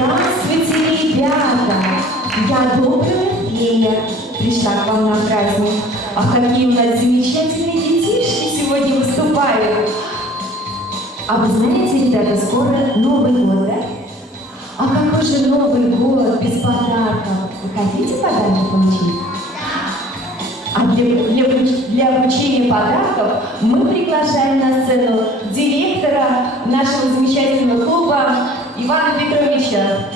Здравствуйте, ребята! Я добрая фея, пришла к вам на праздник. А какие у нас замечательные детишки сегодня выступают! А вы знаете, ребята, скоро Новый год, да? А какой же Новый год без подарков? Вы хотите подарки получить? А для вручения подарков мы приглашаем на сцену директора нашего замечательного клуба Ивана Петровича.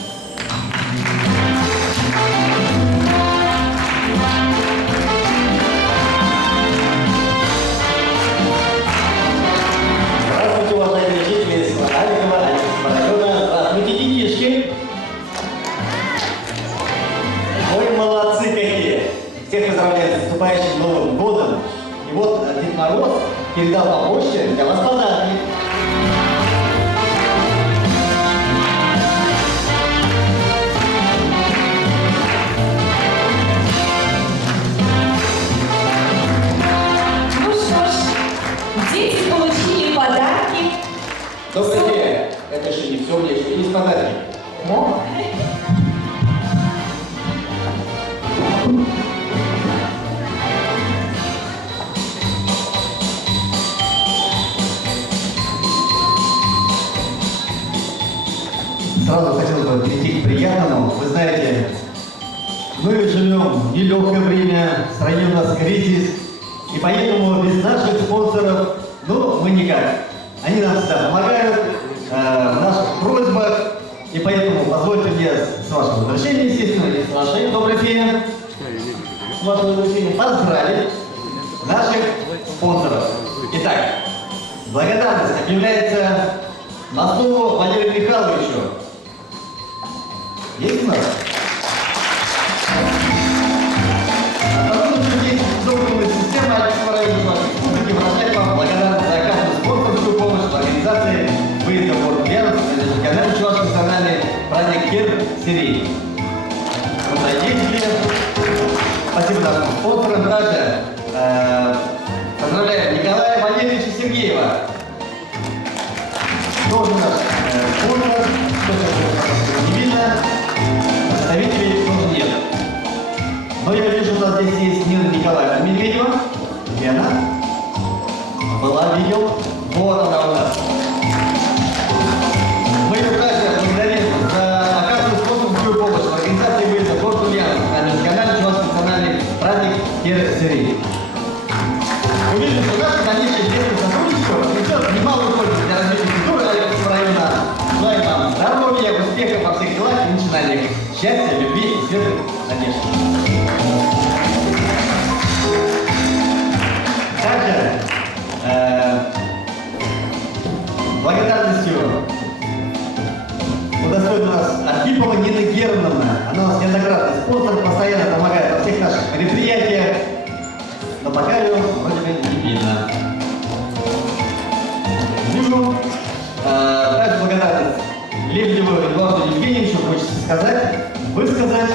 Здравствуйте, уважаемые жители Аликова, Александра района. Здравствуйте, детишки. Ой, молодцы какие. Всех поздравляю с наступающим Новым годом. И вот Дед Мороз передал по почте для вас подарки. Ну что ж, дети получили подарки. Добрый день. Это еще не все, мне еще есть подарки. О. Сразу хотел бы перейти к приятному. Вы знаете, мы живем в нелегкое время, в стране у нас кризис, и поэтому без наших спонсоров, мы никак. Они нам всегда помогают в наших просьбах, и поэтому позвольте мне с вашего разрешения, естественно, и с вашей, доброй фея, с вашего разрешения, поздравить наших спонсоров. Итак, благодарность объявляется Мостову Валерию Михайловичу. Есть у нас? Организованная система Александра района республики выражает вам благодарность за оказанную спонсорскую помощь в организации выезда в город Ульяновск на межрегиональный чувашский национальный праздник Кир-Серий. Спасибо нашим спонсорам. Также поздравляем Николая Валерьевича Сергеева. Тоже наш спонсор, не видно, представителей тоже нет. Но я вижу, у нас здесь есть Нина Николаевна Медведева. Где она? Была, видел. Вот она у нас. Мы ее также благодарим за оказанную спонсорскую помощь в организации выезда в город Ульяновск на межрегиональный чувашский национальный праздник Кир-Серий. Уверен, что наше дальнейшее тесное сотрудничество принесет немалую пользу для развития культуры Александра района. Желаем вам здоровья, успехов во всех делах и начинаниях, счастья, любви и светлых надежд. Также благодарностью удостоит нас Архипова Нина Германовна. Она у нас неоднократный спонсор, постоянно помогает во всех наших мероприятиях. Но пока ее вроде бы не видно. Вижу. Также благодарность Лебедеву Эдуарду Евгеньевичу хочется сказать, высказать,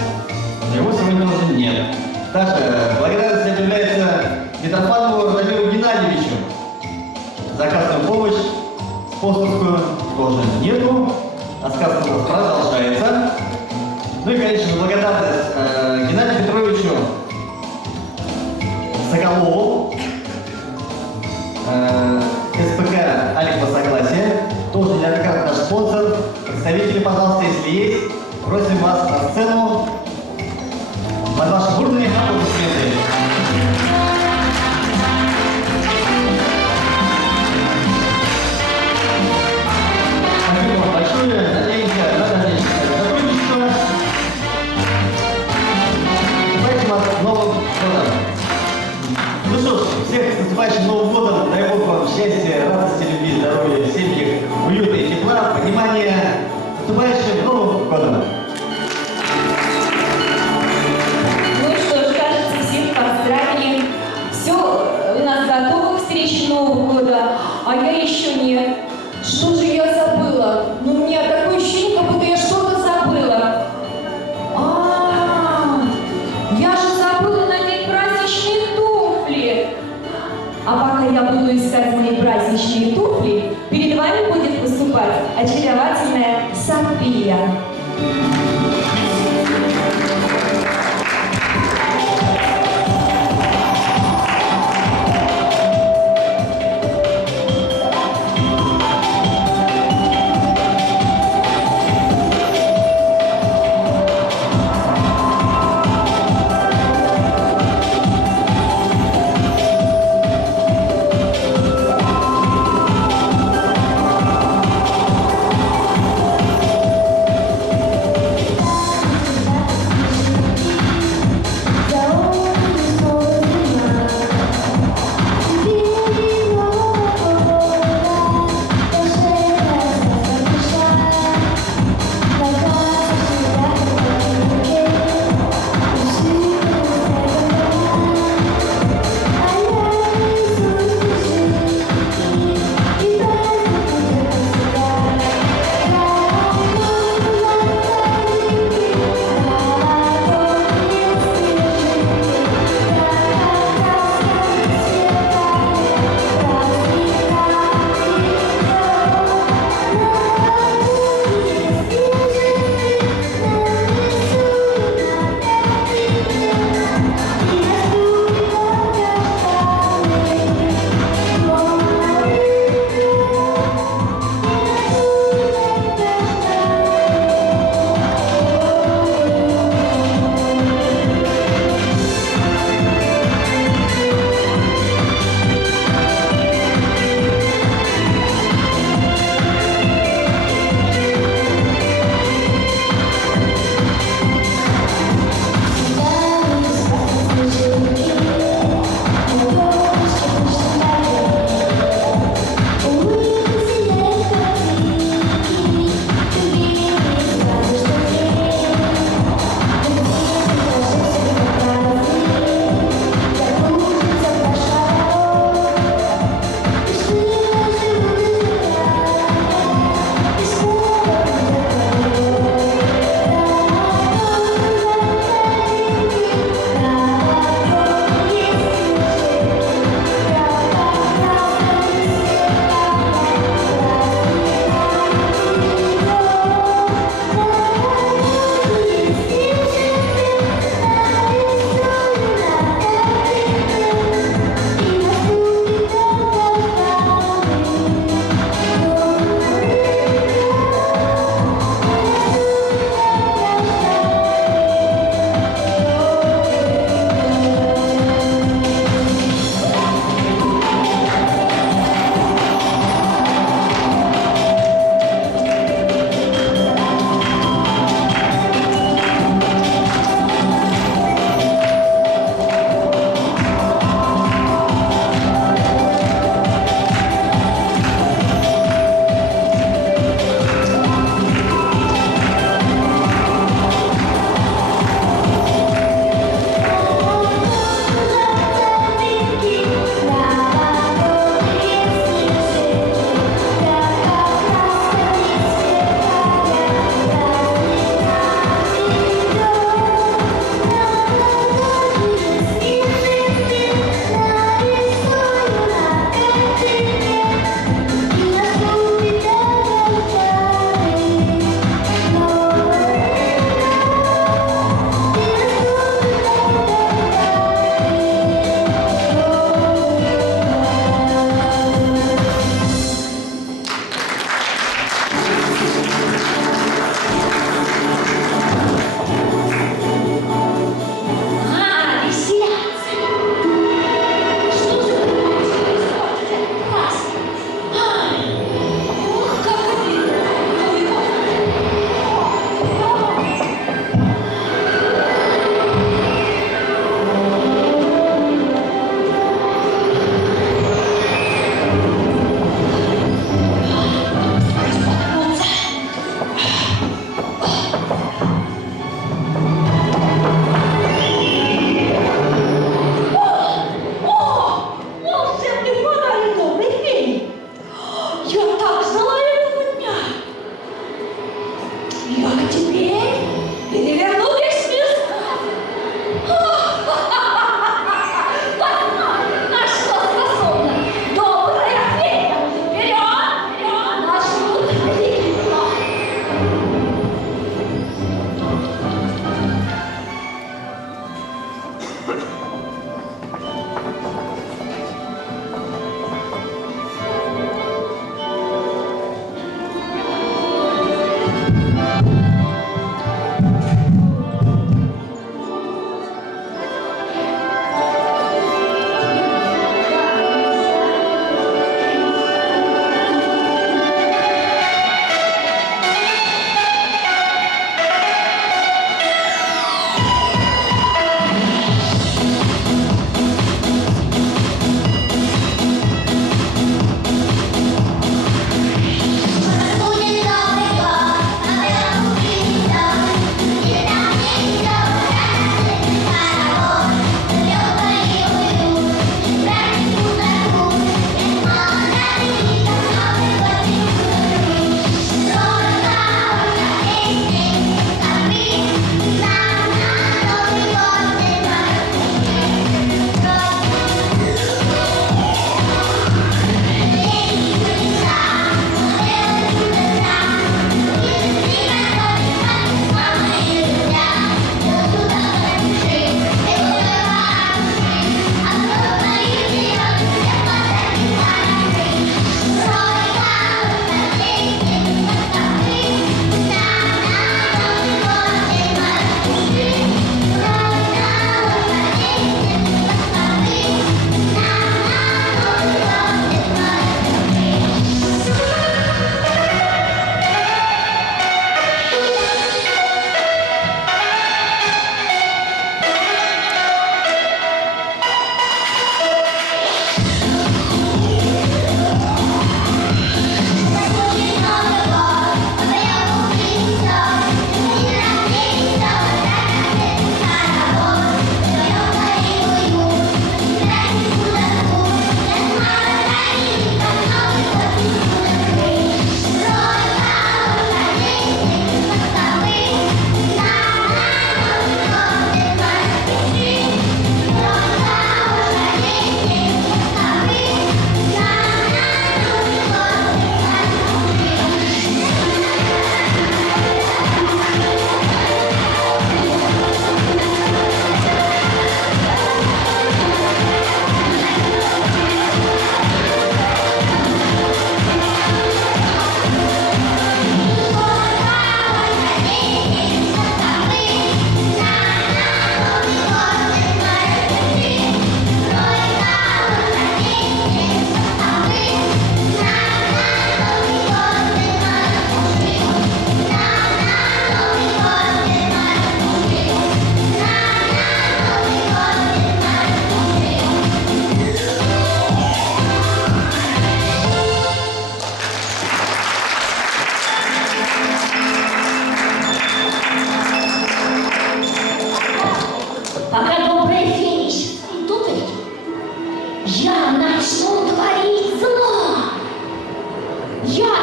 но его сегодня уже нет. Также благодарность объявляется Митрофанову Радимиру Геннадьевичу за оказанную помощь, спонсорскую тоже нету, а сказка у нас продолжается. Ну и, конечно, благодарность Геннадию Петровичу Соколову, СПК Аликова Согласие, тоже неоднократно наш спонсор. Представители, пожалуйста, если есть, просим вас на сцену под ваши бурные аплодисменты. Спасибо вам большое. Надеемся на дальнейшее сотрудничество. Давайте вас с Новым годом. Ну что ж, всех с наступающим Новым годом. Дай Бог вам счастья, радости, любви, здоровья, в семьях, уюта и тепла, понимания. С наступающим Новым годом. Ну что ж, кажется, всех поздравили. Все, у нас готово к встрече Нового года, а я еще нет. Что же я забыла? Ну, у меня такое ощущение, как будто я что-то забыла. Я же забыла надеть праздничные туфли. А пока я буду искать мои праздничные туфли, перед вами будет выступать очаровательная София.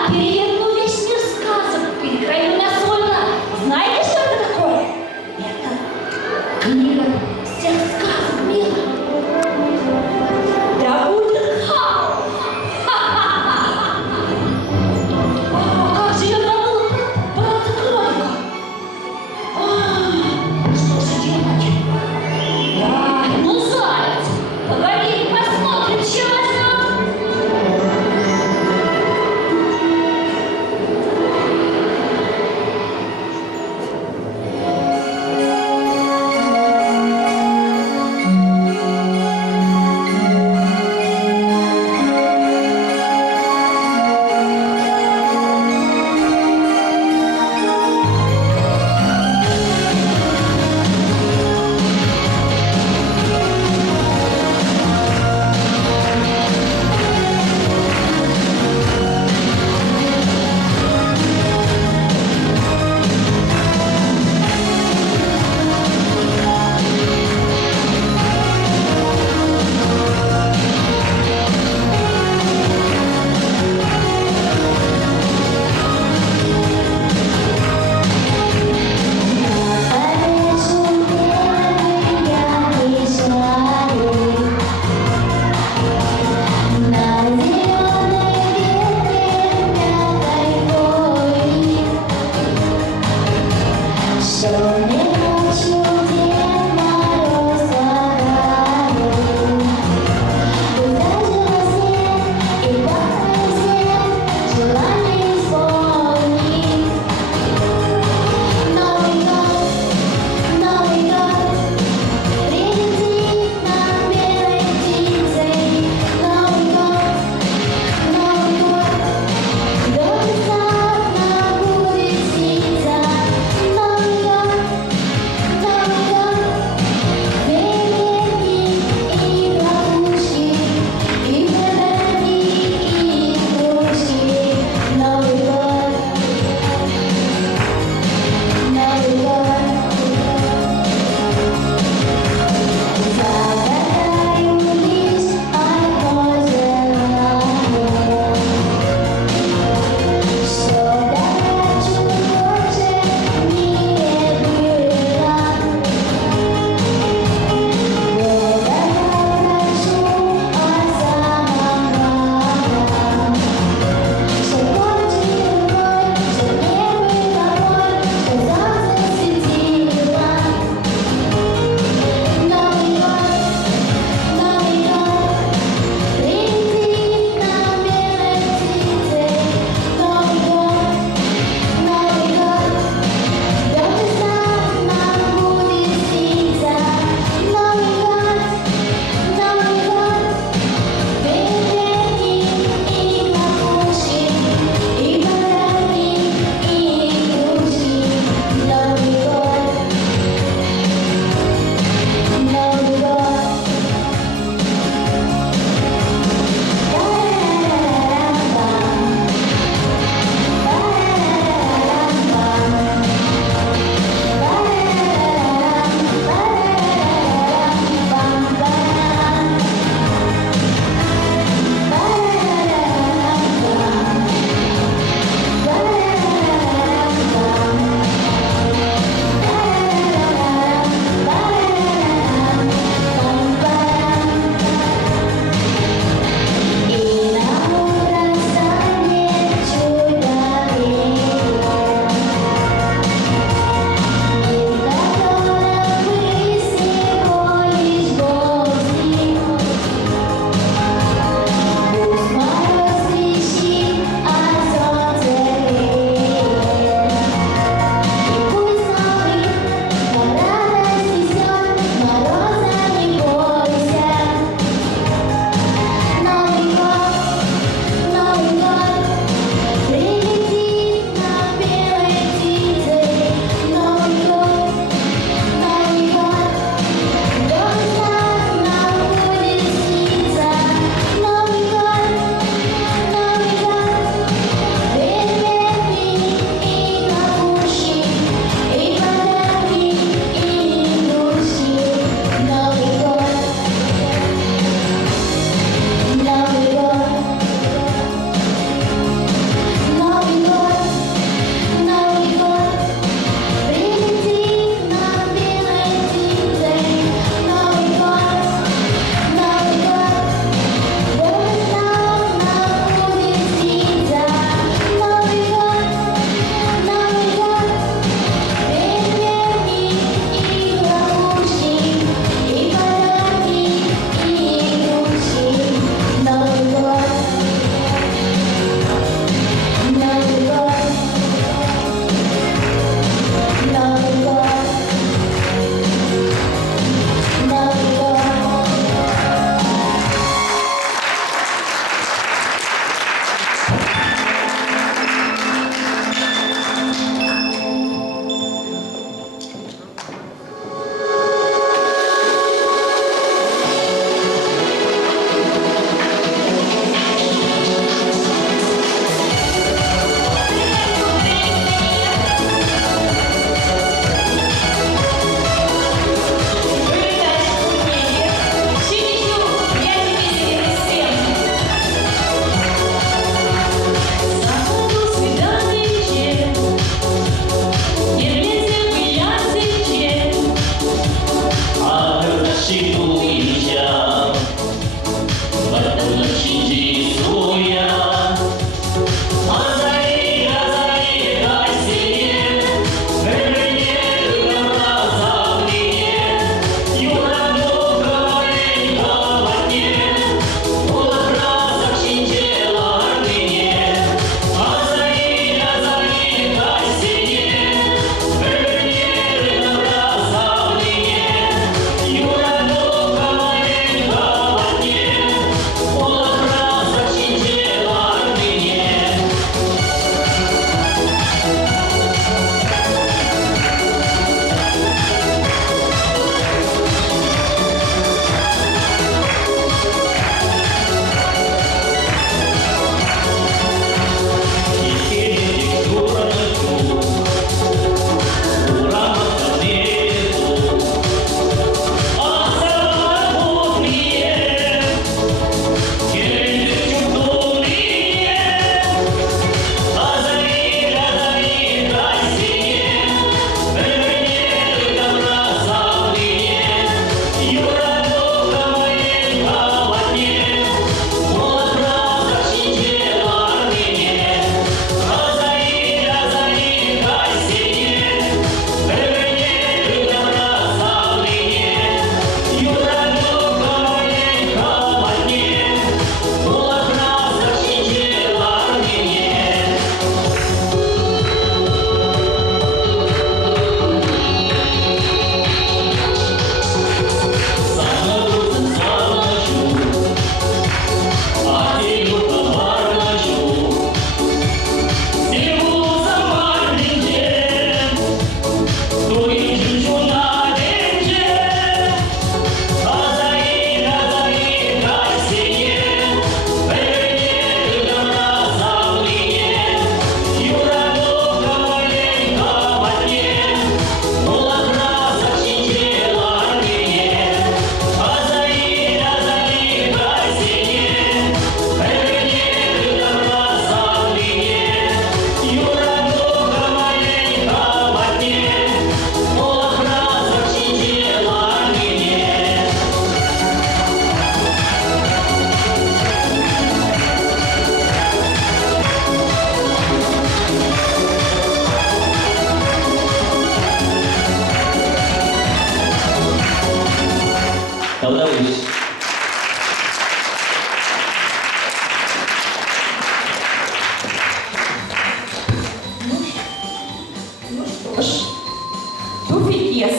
переверну весь мир сказок, перекрою наслойно. Знаете, что это такое? Это книга всех сказок мира. Да будет хаос! Как же я забыла про брата кролика? Что же делать? Да, ну заяц! Погоди, посмотрим, чем возьмет.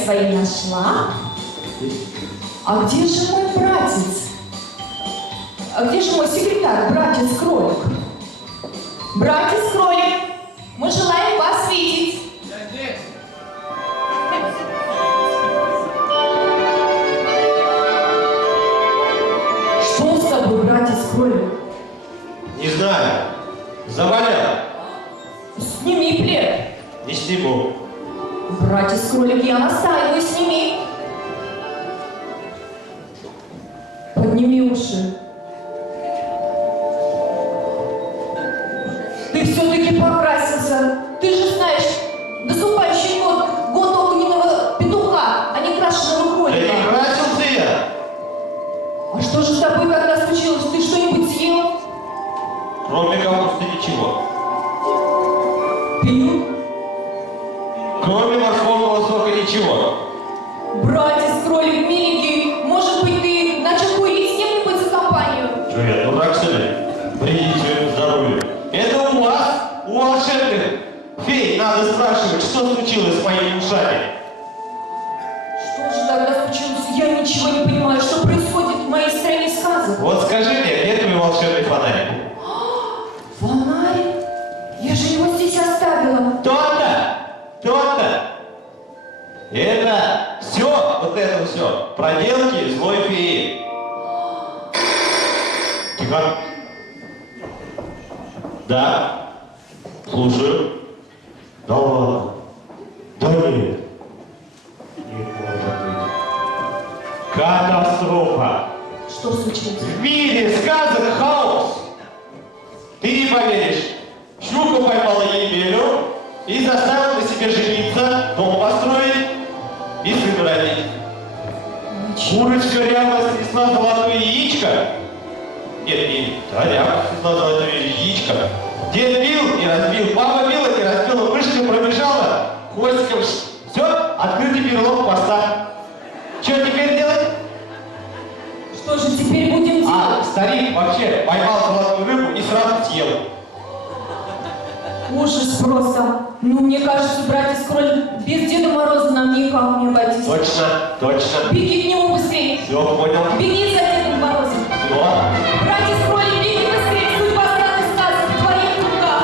свои нашла. А где же мой братец? А где же мой секретарь, братец-кролик? Братец-кролик, мы желаем вас видеть. Что с тобой, братец-кролик? Не знаю. Заболел. Сними плед. Не сниму. Братец-кролик, я настаиваю, сними. Подними уши. Ты все-таки покрасился. Ты же знаешь, наступающий год огненного петуха, а не крашеного Да кролика. не красился я. А что же с тобой когда случилось? Ты что-нибудь съел? Кроме капусты ничего. Пил? Кроме морковного сока ничего. Братец-кролик миленький, может быть, ты начал курить с кем-нибудь за компанию? Что я, дурак, что ли? Вредить своему здоровью. Это у вас, у волшебных фей, надо спрашивать, что случилось с моими ушами. Что же тогда случилось? Я ничего не понимаю, что происходит в моей стране сказок. Вот скажи мне, где твой волшебный фонарик? Фонарик? Я же его здесь оставила. То-то! То-то! Это все, вот это все, проделки злой феи. Тихо. Да. Слушаю. Да ладно. Да нет. Не может быть. Катастрофа. Что случилось? В мире сказок хаос. Ты не поверишь. Щука поймала Емелю и заставила на себе жениться, дом построить и сын родить. Курочка ряба снесла золотое яичко. Нет, не ряба снесла золотое яичко. Дед бил и разбил, папа била и разбила, мышка пробежала, хвостиком. Все, открытый перелом хвоста. Что теперь делать? Что же теперь будем делать? А, старик вообще поймал золотую рыбу и сразу съел. Ужас просто. Ну, мне кажется, братец-кролик, без Деда Мороза нам никак не обойтись. Точно, точно. Беги к нему быстрее. Все, понял. Беги за Дедом Морозом. Все. Братец-кролик, беги быстрее. Судьба страны сказок в твоих руках.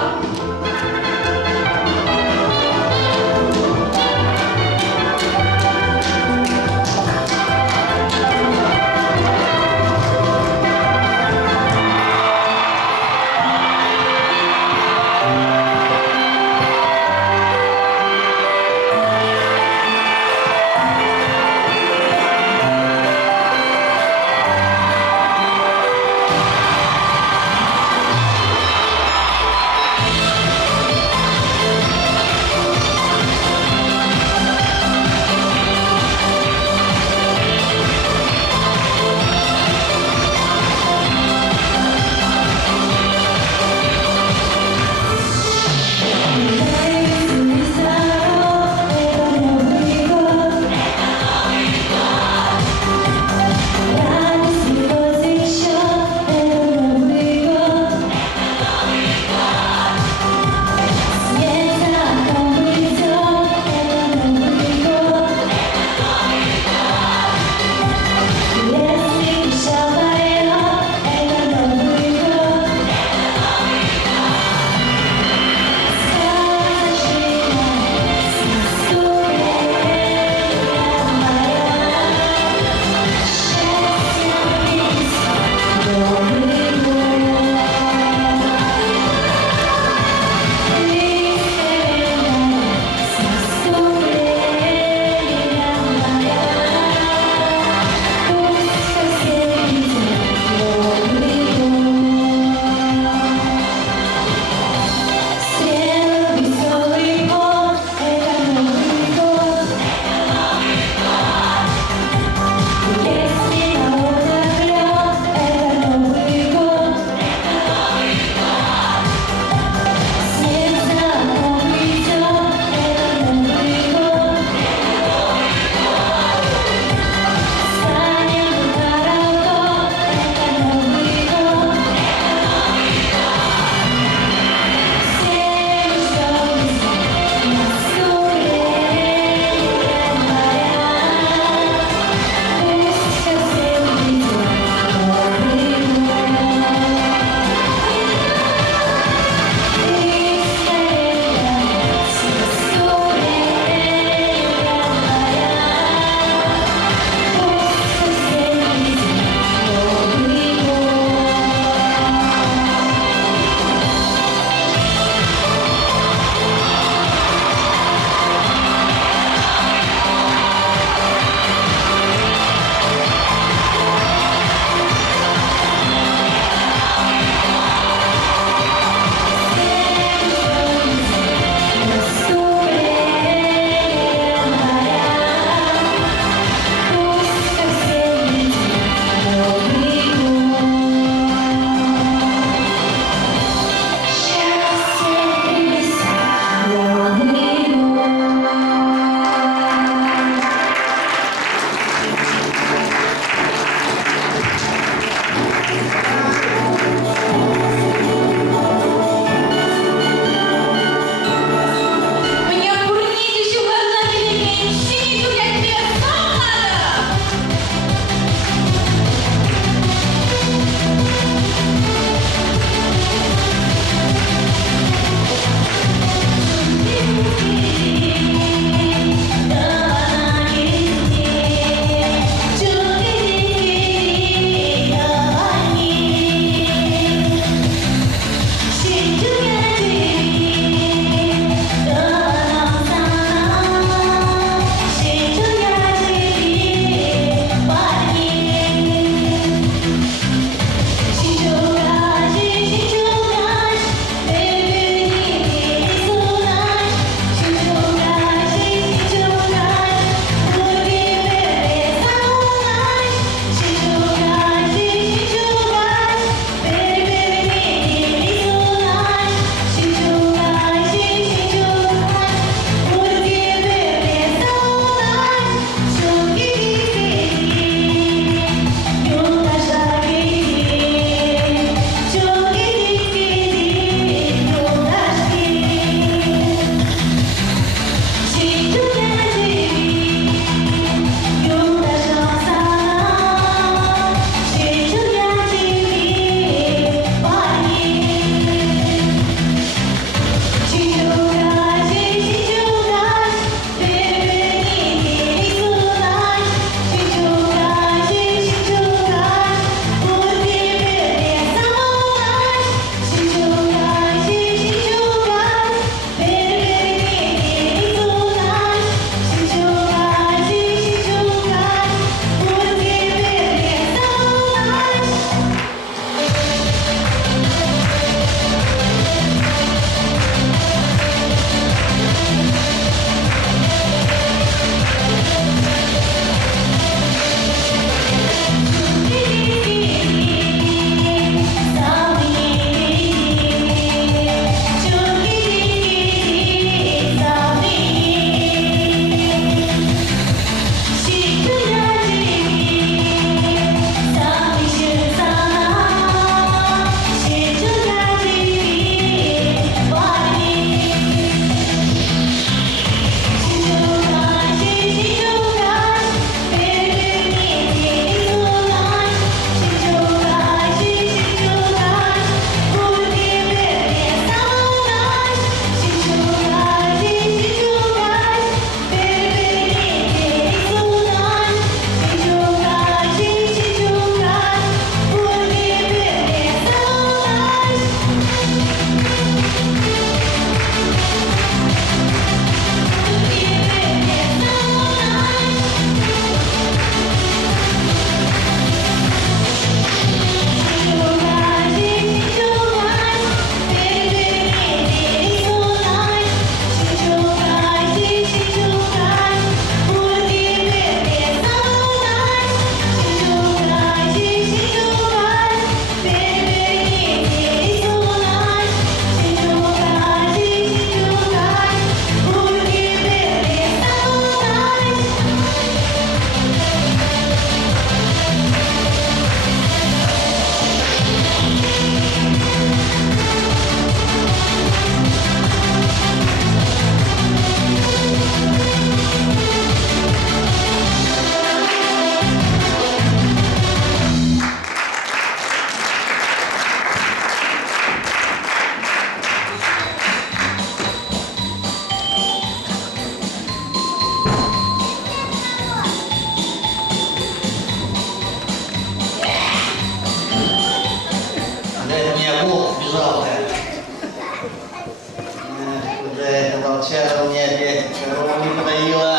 волчара у меня опять корову не подоила.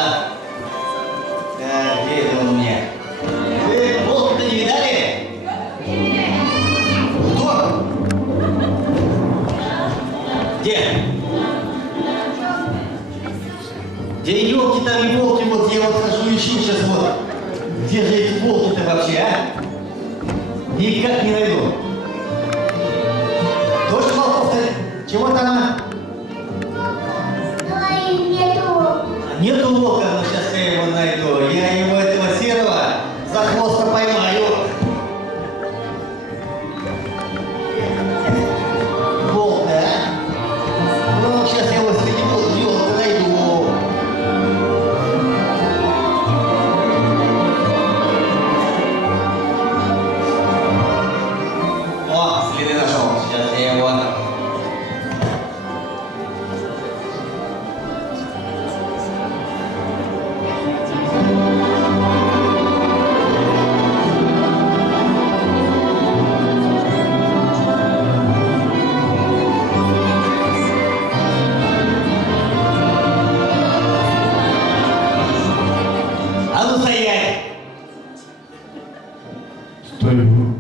Так, где это он у меня? Вы волка-то не видали? Кто? Где? Где елки там и волки, вот я вот хожу ищу сейчас вот. Где же эти волки-то вообще, а? Никак не найду. Точно волков-то? Чего там? Нету волка, но сейчас я его найду. Я его, этого серого, за хвост поймаю. Волк, да? Ну, сейчас я его среди елок найду. О, следы нашел. Сейчас я его... А ну стоять! Стою.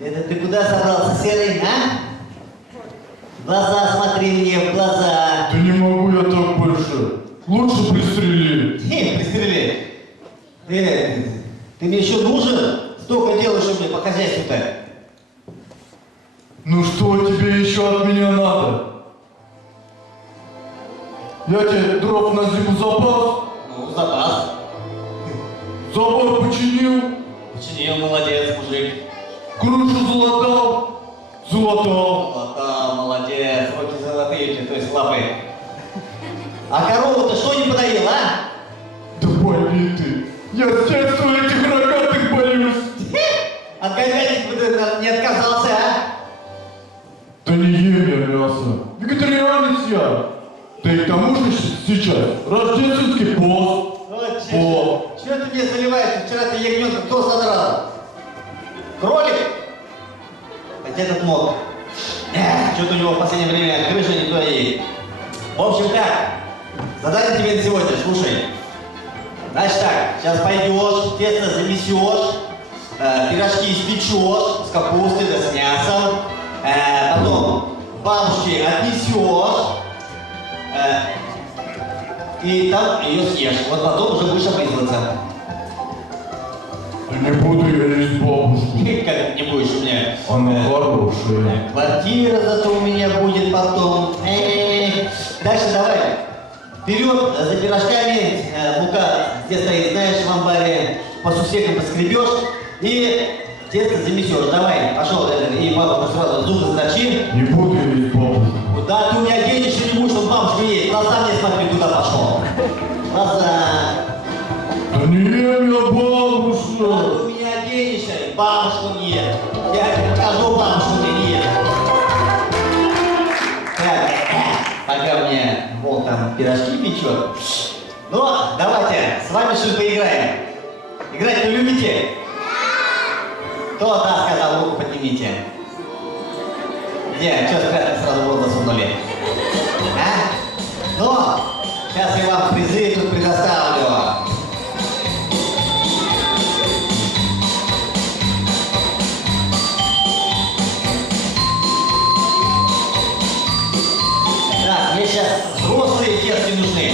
Это ты куда собрался, серый, а? В глаза смотри мне, в глаза. Да не могу я так больше. Лучше пристрели. Пристрели. Ты мне еще нужен? Столько делаешь у меня по хозяйству-то. Ну что тебе еще от меня надо? Я тебе дров на зиму запас, Ну, запас. забор починил, Починил, молодец, мужик. крышу залатал, залатал. Золота, молодец. Руки золотые, то есть лапы. А корову-то что не подоил, а? Да боли ты. Я с детства этих рогатых боюсь. От говядины бы ты, наверное, не отказался, а? Да не ем я мясо. Вегетарианец я. Да и к тому же сейчас рождественский пост. Вот О. чего ты мне заливаешь? Вчера ты ягненка кто содрал? Кролик? Хотя этот мог. Что-то у него в последнее время крыша не туда едет. В общем так, задание тебе на сегодня, слушай. Значит так, сейчас пойдешь, тесто замесешь, пирожки испечешь с капустой, да с мясом, потом бабушке отнесешь, и там ее съешь. Вот потом уже будешь облизываться. Да не буду я есть бабушку. Как не будешь у меня? Она хорошая. Квартира зато у меня будет потом. Дальше давай. Вперед за пирожками. Мука где стоит, знаешь, в амбаре. По сусекам поскребешь и тесто замесешь. Давай, пошел. И бабушку сразу зубы заточи. Не буду я есть бабушку. Куда ты у меня денешься не будешь, чтобы бабушка есть. Глаза мне смотри, куда пошел. Глаза. Да не ем я Куда бабушку. ты у меня денешься? Бабушку нет. Я тебе покажу бабушку мне нет. Так, пока мне волк там пирожки печет. Ну, давайте с вами что-то поиграем. Играть вы любите? Кто да сказал, руку поднимите. Где? Что спрятали, сразу в рот засунули? А? Ну, сейчас я вам призы тут предоставлю. Так, мне сейчас взрослые детки нужны.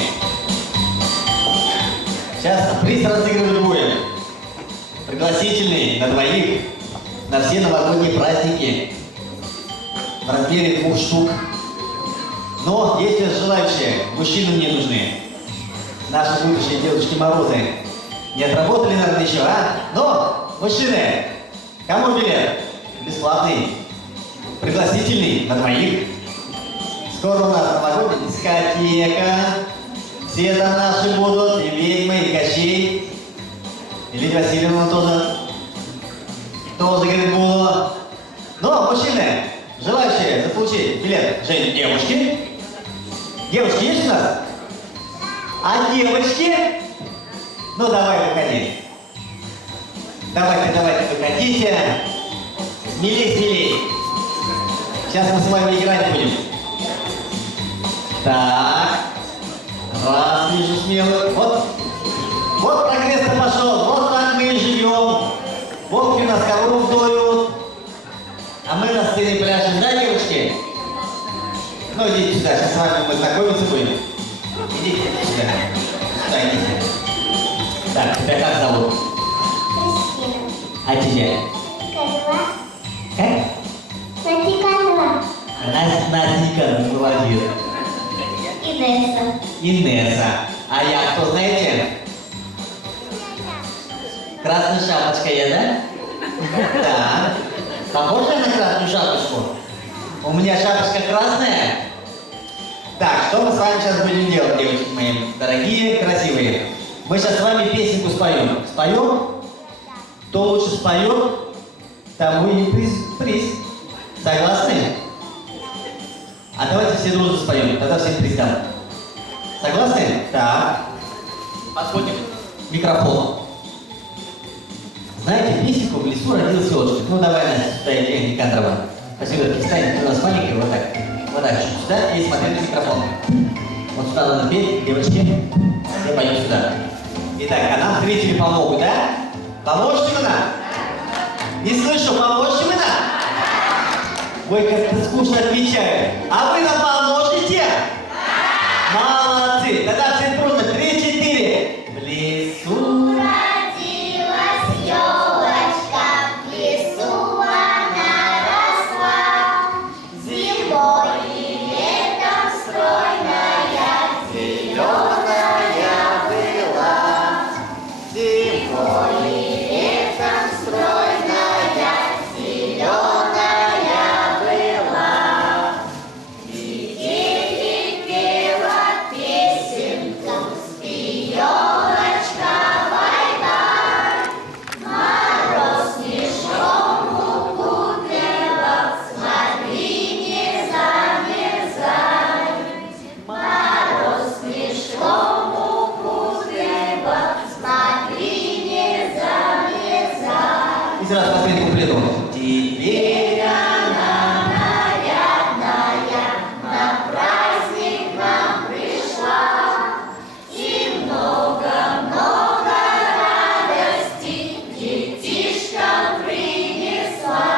Сейчас приз разыгрывать будем. Пригласительный на двоих на все новогодние праздники в размере 2 штук. Но есть желающие, мужчины мне нужны. Наши будущие Дедушки Морозы не отработали, наверное, еще, а? Но, мужчины, кому билет? Бесплатный, пригласительный на двоих. Скоро у нас новогодняя дискотека. Все там наши будут, и ведьмы, и Кощей. И Лидия Васильевна тоже говорит, буду. Но, мужчины, желающие заполучить билет, Жень, девушки. Девушки есть у нас? А девочки? Ну, давай, выходи. Давайте, выходите. Смелей. Сейчас мы с вами играть будем. Так. Раз, вижу смело. Вот прогресс-то пошел. Вот так мы и живем. Волки у нас коров доют. А мы на сцене пляшем, да, девочки? Ну, идите сюда, сейчас с вами мы знакомиться будем. Идите сюда. Сюда идите. Так, тебя как зовут? А тебя? Как? Настя, молодец. Инесса. А я кто, знаете? Красная шапочка я, да? Да. Похожа на красную шапочку? У меня шапочка красная. Так, что мы с вами сейчас будем делать, девочки мои дорогие, красивые? Мы сейчас с вами песенку споем. Споем? Кто лучше споет, тому и приз. Согласны? А давайте все дружно споем, тогда всем приз дам. Согласны? Так. Подходим к микрофону. Знаете, песенку «В лесу родилась елочка». Ну давай, Настя, сюда иди, Никандрова. Спасибо, встань, ты у нас маленький, вот так. Вот так, чуть сюда и смотри на микрофон. Вот сюда надо петь, девочки. Все поем сюда. Итак, а нам зрители помогут, да? Поможете вы нам? Не слышу, поможете вы нам? Ой, как-то скучно отвечаю. А вы нам поможете? Молодцы! Тогда все трудно. 3, 4. В лесу. Сразу последний куплетом. Теперь она нарядная на праздник нам пришла, и много-много радости детишкам принесла,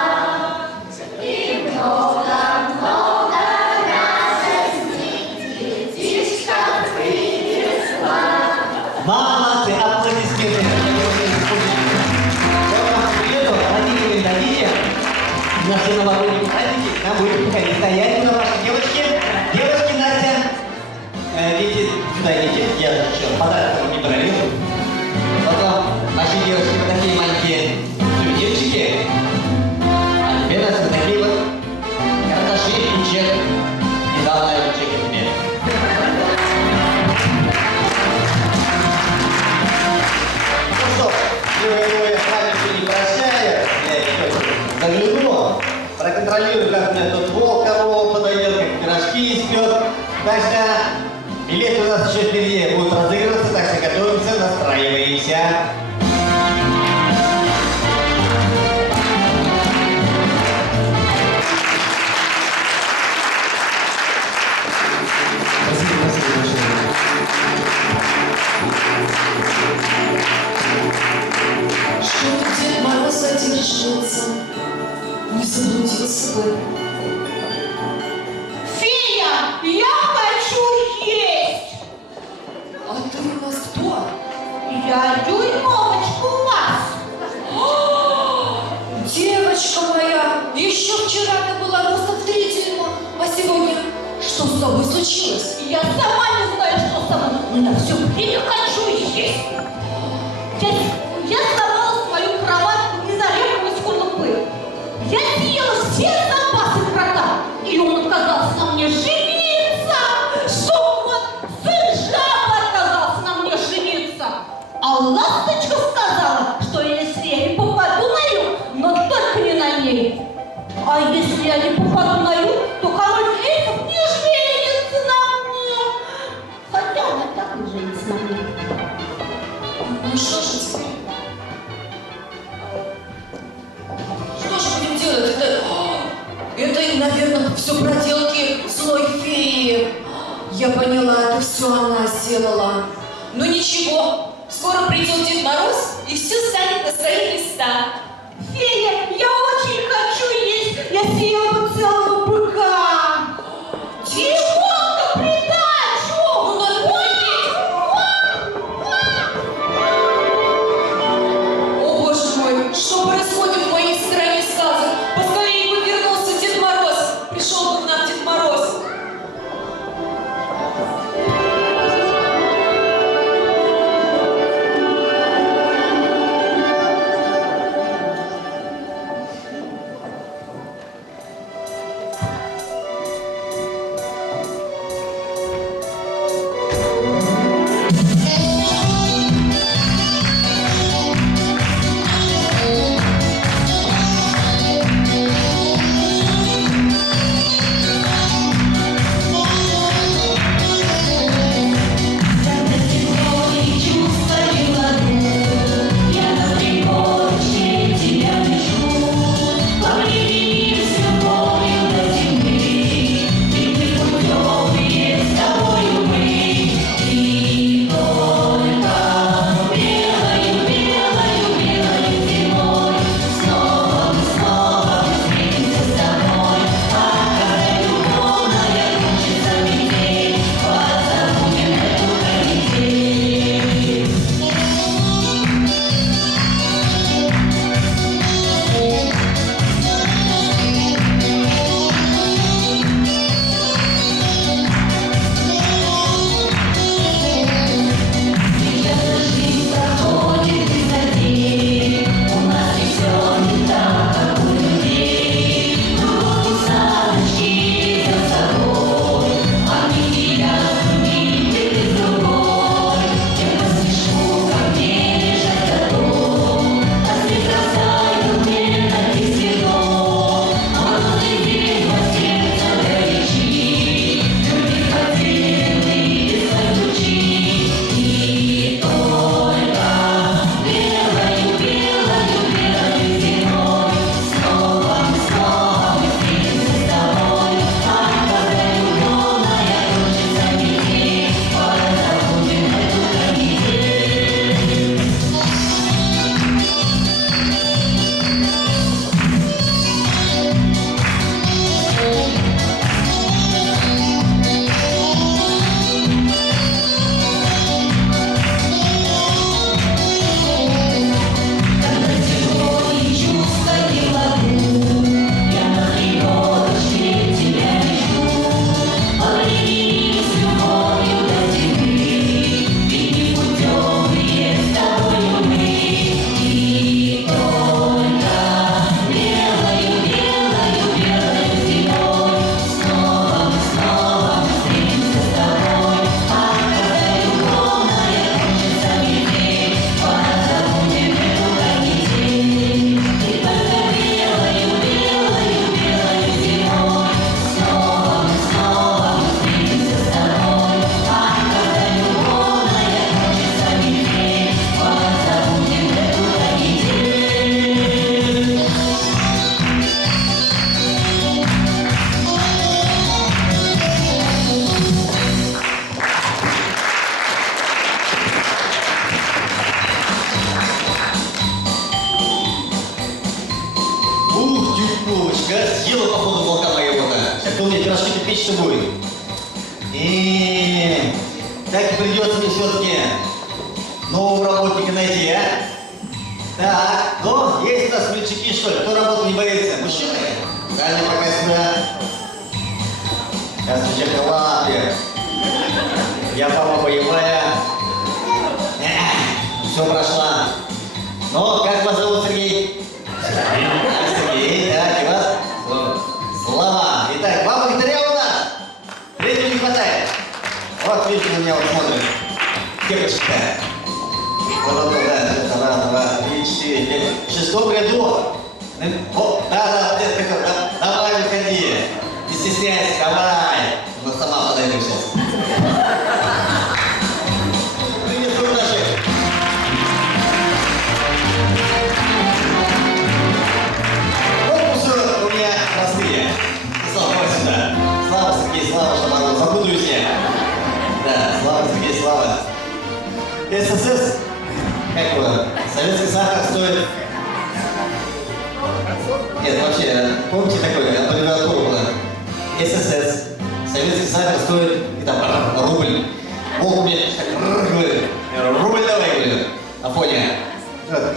и много-много радости детишкам принесла. Молодцы, аплодисменты. На все новогодние праздники нам будет приходить стоять на ваши девочки. Девочки, Настя, идите сюда, идите. Я еще подарок вам не подарил. Потом ваши девочки вот такие маленькие сувенирчики. А теперь, Настя, вот такие вот карандаши и чек. Не дал, наверное, чек тебе. Ну что, я с вами все не прощаю. Я еще загляну, проконтролирую, как у меня тут волк корову подойдет, как пирожки испек. Так что билеты у нас еще впереди будут разыгрываться, так что готовимся, настраиваемся. Спасибо большое. Что-то Дед Мороз задержится, не заблудился бы. Фея, я хочу есть! А ты у нас кто? Я дюймовочка у вас. Девочка моя, еще вчера ты была ростом в 3 дюйма, а сегодня что с тобой случилось? Я сама не знаю, что со мной. Но я все время хочу есть. Я вставала в свою кроватку незареканной скорлупы. Я съела все запасы крота, и он отказался на мне жениться. Что вот сын жаба отказался на мне жениться. А ласточка сказала, что если я не попаду на юг, но только не на ней. А если я не попаду на юг, то король эльфов не женится на мне. Хотя она так и женится на мне. все она сделала. Ну ничего, скоро придет Дед Мороз, и все станет на свои места. Фея, я очень хочу есть. Я съела бы целого быка. Чего-то придачу. Ну надо потерпеть. О боже мой, что происходит в моей стране сказок? Поскорее бы вернулся Дед Мороз. Пришел бы к нам Дед Мороз. Булочка съела, походу, волка моего-то. Это у меня пирожки печься будет. И так и придется мне все-таки нового работника найти, а? Так, ну, есть у нас мальчики, что ли? Кто работу не боится? Мужчины? Дальше пока сюда. Сейчас девчонка лапки. Я папа боевая. Все прошла. Ну, как вас зовут, Сергей? Сергей, так, и вас? Слава. Итак, два богатыря у нас. Третьего не хватает. Вот, видите, на меня вот смотрит. Девочка. Вот, да, раз, два, три, четыре, пять. В шестом ряду. Вот, да, давай, выходи. Не стесняйся, давай. Она сама подойдет сейчас. Приветствую наших. Конкурсы у меня простые. Слава, давай сюда. Слава, Сергей, Слава, Шамаров. Запутаюсь я. Да. есть, Слава. ССС, как его, советский сахар стоит... Нет, вообще, помните такое, аббревиатура была? ССС. Советский сахар стоит, и там, рубль. Бог мне так говорит, рубль давай, говорю, Афоня. Вот.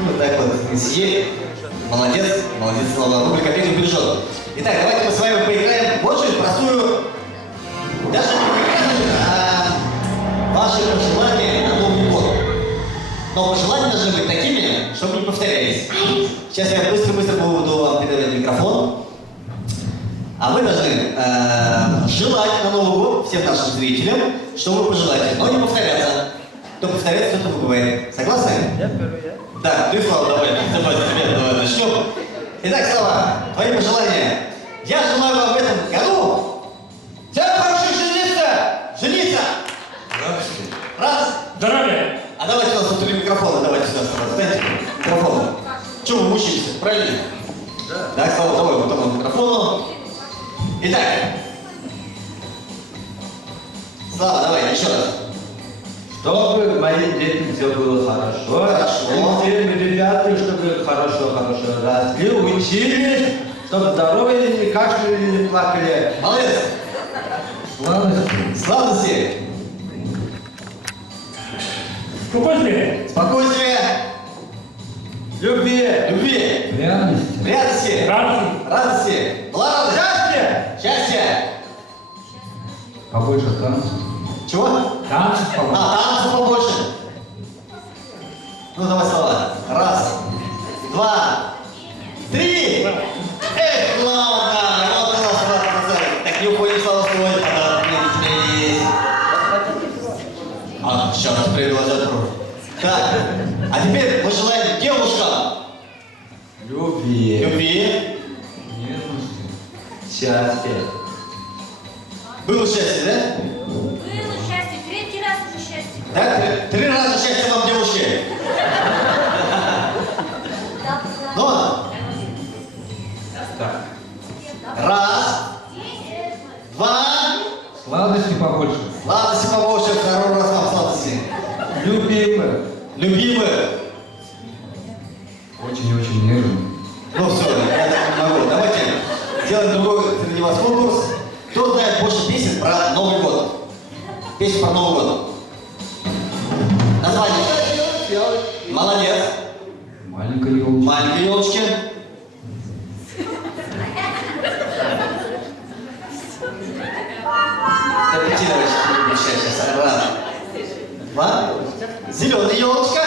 Ну, так вот, съели. Молодец, молодец, Слава, рубль копейку бережет. Итак, давайте мы с вами поиграем в очень простую, даже не игру, а ваши пожелания на Новый год. Но пожелания должны быть такими, чтобы не повторялись. Сейчас я быстро-быстро буду вам передавать микрофон. А вы должны желать на Новый год всем нашим зрителям, что вы пожелаете, но не повторяться. Кто повторяется, тот и бывает. Согласны? Я первый, я. Да, ты, Слава, давай начнем. Итак, Слава, твои пожелания. Я желаю вам в этом году всем хороших жениться! Жениться! Раз. Здоровья! А давайте у нас тут 3 микрофона, давайте сюда, станьте микрофон. Чего вы мучаетесь, правильно? Да. Так, Слава, давай вот этому микрофону. Итак. Слава, давай, еще раз. Чтобы моим детям все было хорошо. Хорошо. И всем ребятам, чтобы хорошо росли, учились, чтобы здоровые, не кашляли, не плакали. Молодец. Сладости. Сладости. Спокойствие! Спокойствие. Любви. Любви. Пряности. Радости. Радости! Радости. Была радость. Счастье. Счастья. Побольше танцев. Чего? Танцев побольше. Танцев побольше. Ну, давай слова. Раз, два, три. Эх, ладно. Вот у нас 20%. Так, не уходим, Слава, свой подарок для тебя есть. А, сейчас теперь глаза открою. Так, а теперь мы желаем девушкам Любви. любви. Нежности. Счастья. Было счастье, да? Было счастье, третий раз уже счастье. Так, 3 раза счастье вам, девушки. Ну, Так. раз, два, Сладости побольше. сладости побольше, 2 раз вам сладости. Любимых. Любимые. Очень и очень нежно. Ну все, я так не могу. Давайте сделаем другой среди вас конкурс. Кто знает больше песен про Новый год? Песен про Новый год. Название. Молодец. Маленькая елочка. Маленькие елочки. До 5 давайте. Сейчас. Раз. Два. Зеленая елочка.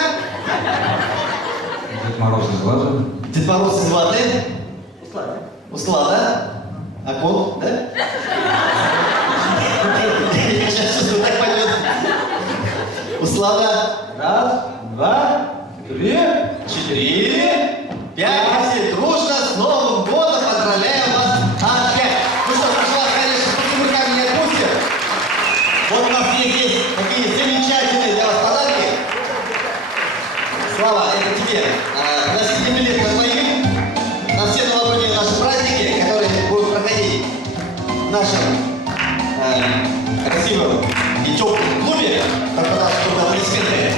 Дед Мороз из глаза. Дед Мороз из воды. Услада. А кот, да? Я сейчас чувствую, так пойдет. Услада. Раз, два, 3. 4, 5. Все дружно с Новым годом поздравляем вас опять. Ну что, прошу вас, конечно, под руками не отпустим. Вот у нас есть такие замечательные для вас подарки. Слава, это тебе. Пригласительный билет на твои, на все новогодние наши праздники, которые будут проходить в нашем красивом и теплом клубе, как потому что аплодисменты.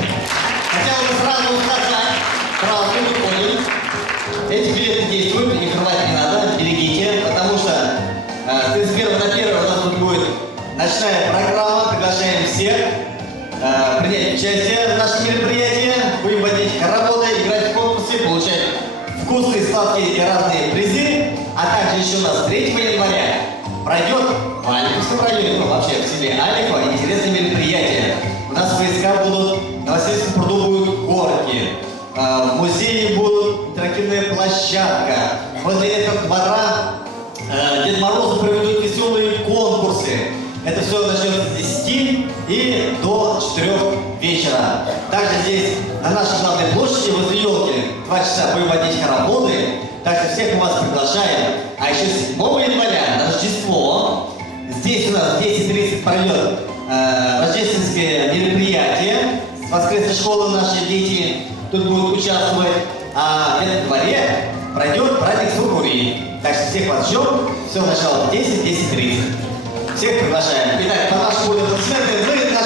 Хотел бы сразу сказать, сразу выходим. Эти билеты действуют, их рвать не надо, берегите, потому что с 31 на 1 у нас тут будет ночная программа, приглашаем всех принять участие в нашем мероприятии, будем водить хороводы, играть в конкурсы, получать вкусные, сладкие и разные призы, а также еще у нас 3 января пройдет в Аликовском районе, ну вообще в селе Аликово, интересное мероприятие. У нас войска будут, на Васильевском пруду будут горки, в музее будут интерактивная площадка, возле этого двора Дед Морозу проведут веселые конкурсы. Это все начнется с 10 и до 4 вечера. Также здесь, на нашей главной площади, возле елки, 2 часа будем водить хороводы. Так что всех мы вас приглашаем. А еще 7 января на Рождество. Здесь у нас в 10:30 пройдет рождественское мероприятие. С воскресной школы наши дети тут будут участвовать. А в этом дворе пройдет праздник Сургури. Так что всех вас ждем. Все начало в 10:30. Всех приглашаем. Итак, по нашему аплодисменты мы наш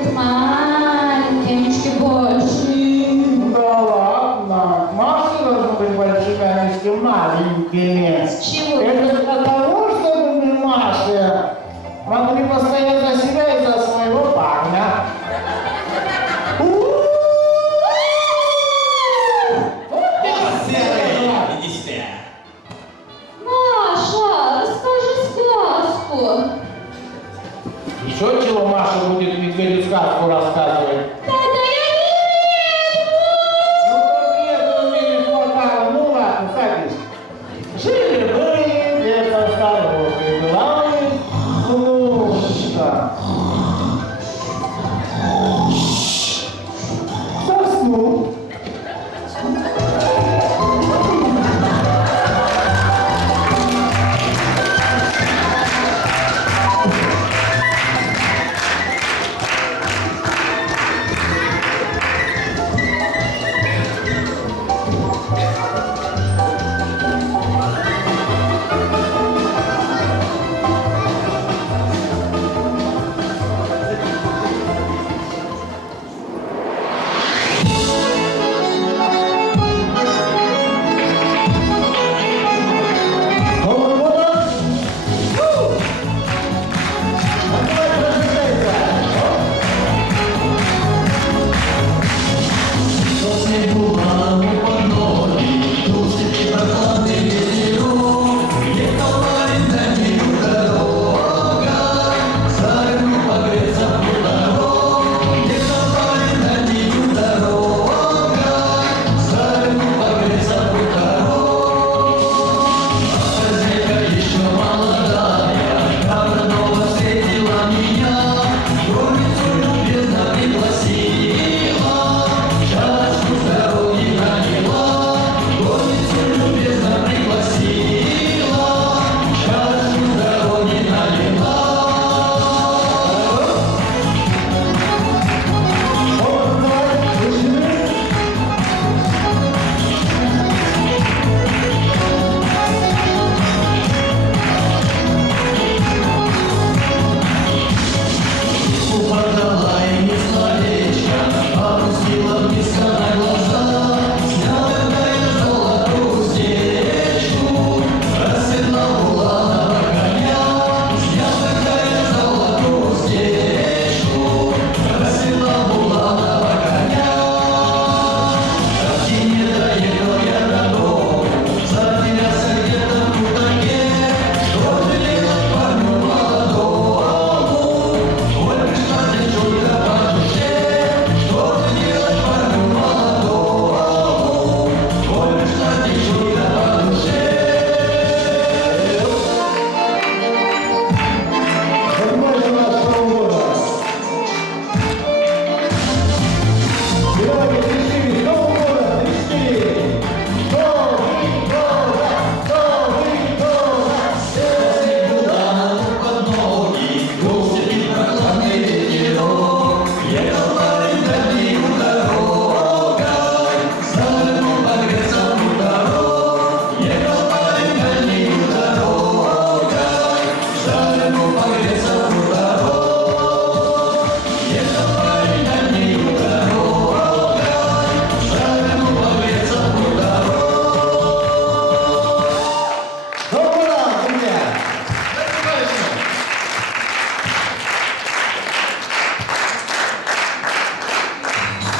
будут маленькие, большие. Да ладно, Маши должны быть большими, а мишки маленькими. С чего? Это для того, чтобы мы, Маша, могли постоять за себя и за своего парня. Серый, иди сюда. Маша, расскажи сказку. Еще чего Маша будет медведю сказку рассказывать? Да я Ну, нет, умели хватало. Ну ладно, садись. Жили-были, где-то старухой была у них внучка. Заснул.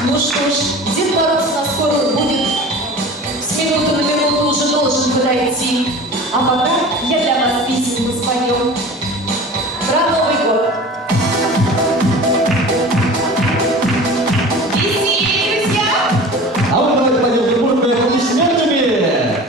Ну что ж, Дед Мороз на скорую будет. С минуты на минуту уже должен подойти. А пока я для вас песенку спою. Про Новый год. Веселье, друзья! А вы давайте пойдем бурными аплодисментами.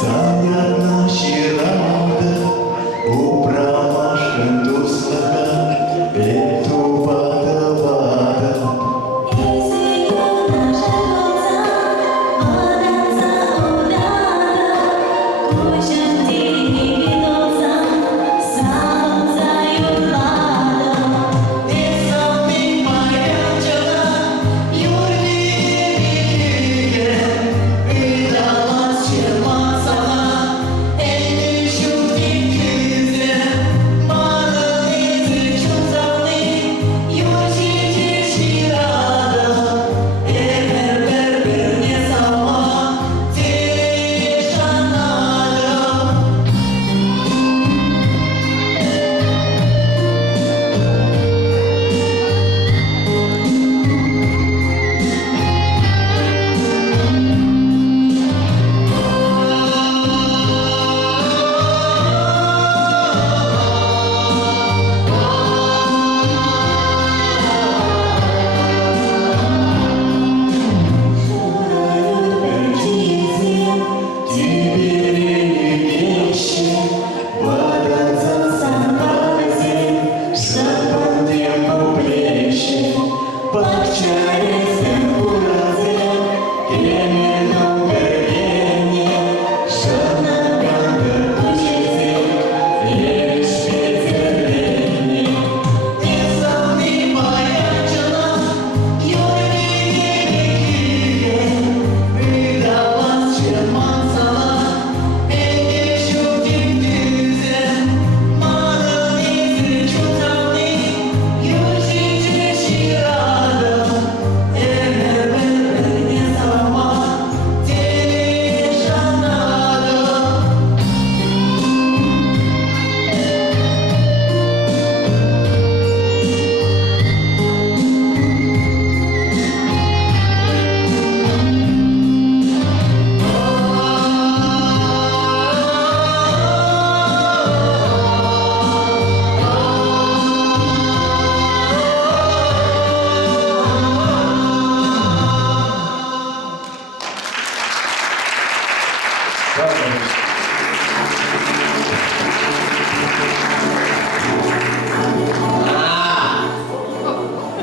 Занятна щирада, у промашках туслага, пету вада-вада.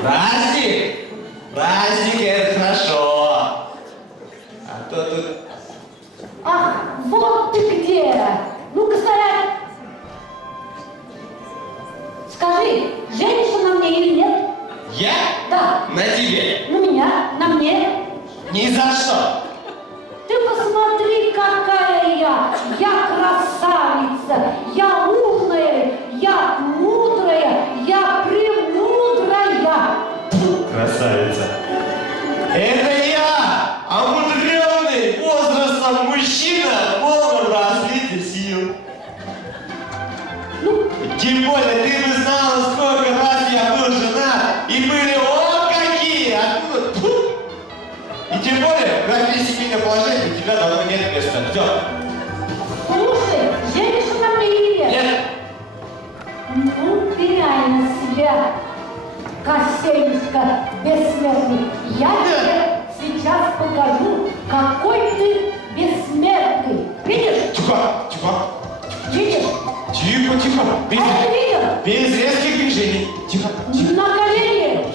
Праздник? Праздник это хорошо. А то тут... Ах, вот ты где! Ну-ка, стоять! Скажи, женишься на мне или нет? Я? Да. На тебе? На меня, на мне. Ни за что. Ты посмотри, какая я! Я красавица! Я умная! Я мудрая! Я премудрая! Красавица. Это я, омудренный возрастом мужчина в полном расцвете сил. Ну, Тем более, ты бы знала, сколько раз я был женат, и были вот какие! Откуда? Тьфу! И тем более, в графе семейного положения у тебя давно нет места. Все. слушай, женишься на мне или нет? Нет. Ну, ты реально себя, Косенечка бессмертный. Я тебе сейчас покажу, какой ты бессмертный. Видишь? Тихо, тихо, Видишь? тихо, тихо. Без, А ты видел? без резких движений. Тихо, тихо. На колени!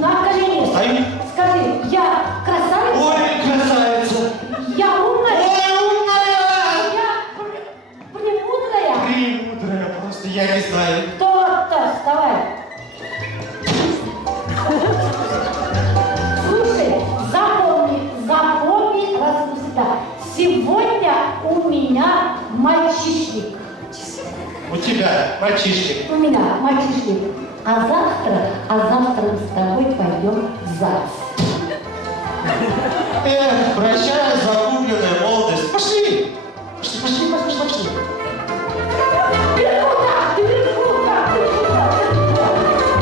На колени! Стоим. Скажи, я красавица? Ой, красавица. Я умная? Ой, умная. Я премудрая? Премудрая, просто я не знаю. То-то, вставай. Слушай, запомни раз и навсегда. Сегодня у меня мальчишник. У тебя мальчишник. У меня мальчишник. А завтра мы с тобой пойдем в ЗАГС. Эх, прощай, загубленная молодость. Пошли. Пошли, пошли, пошли, пошли. Ты куда? Ты куда? Ты куда?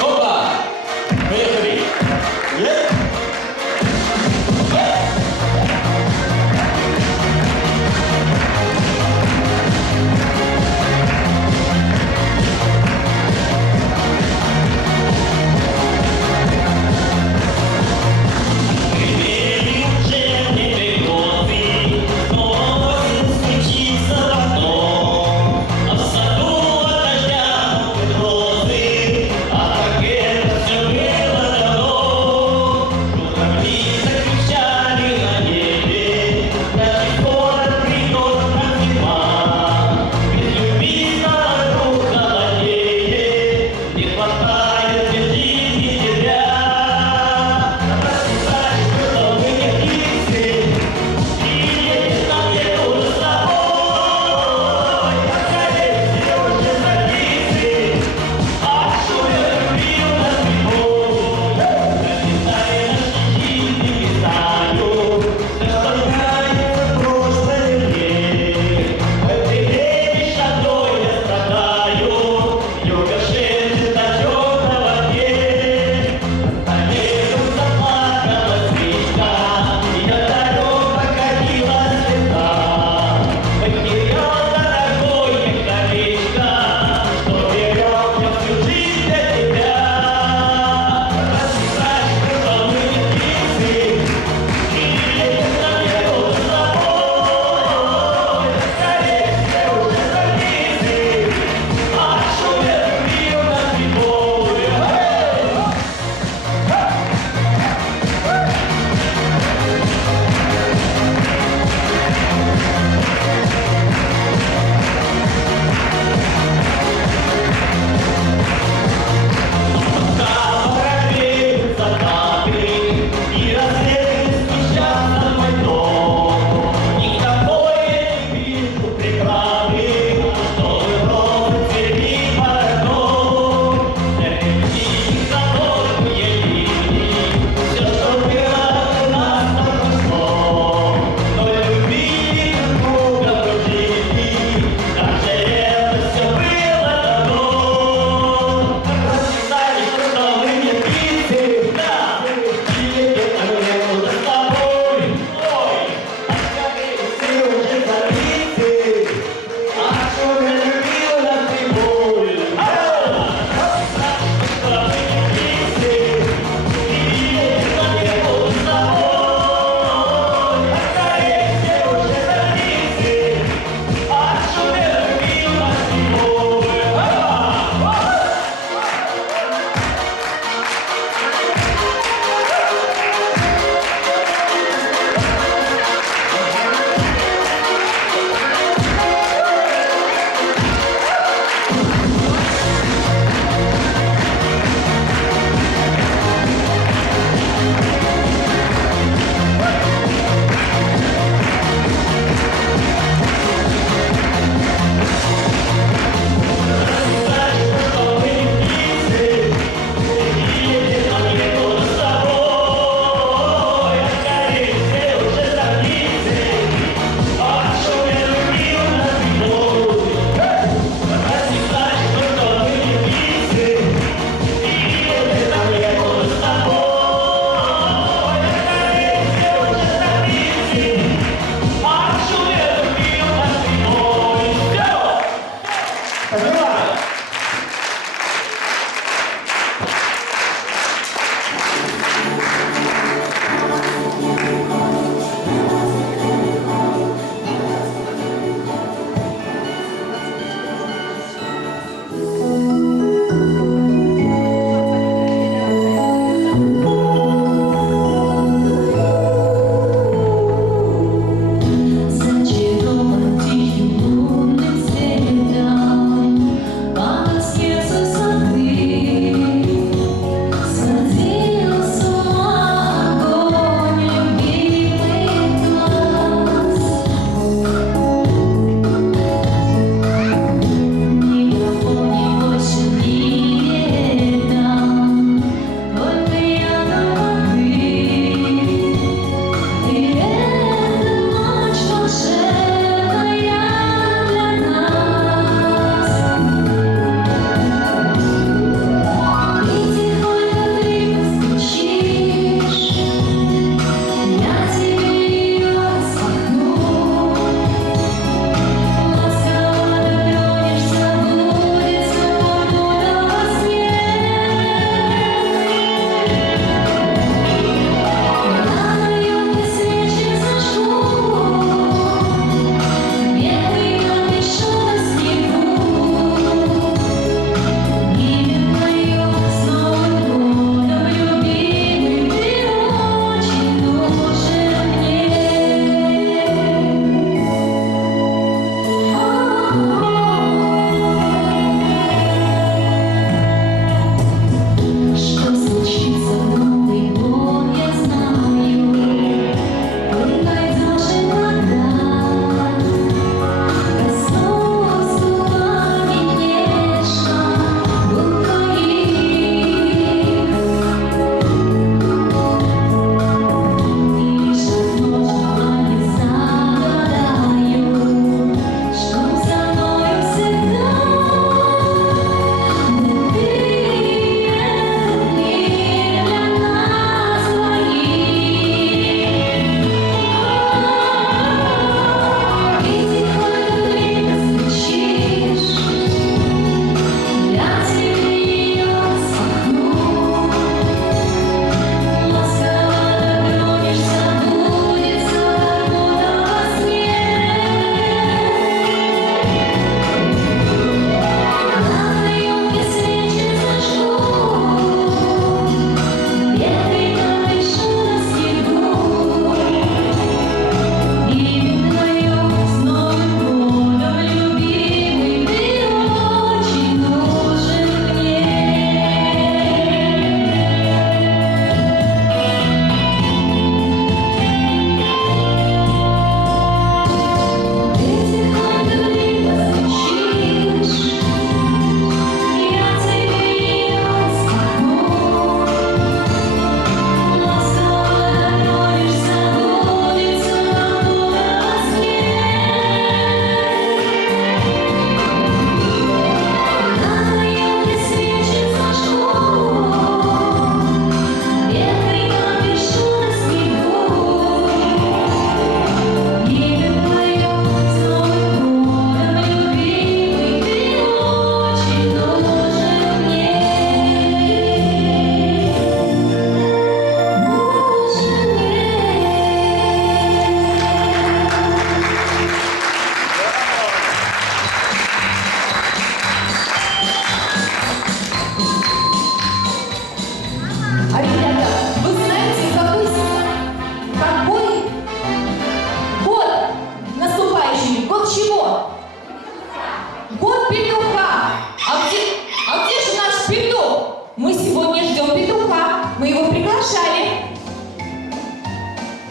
Опа!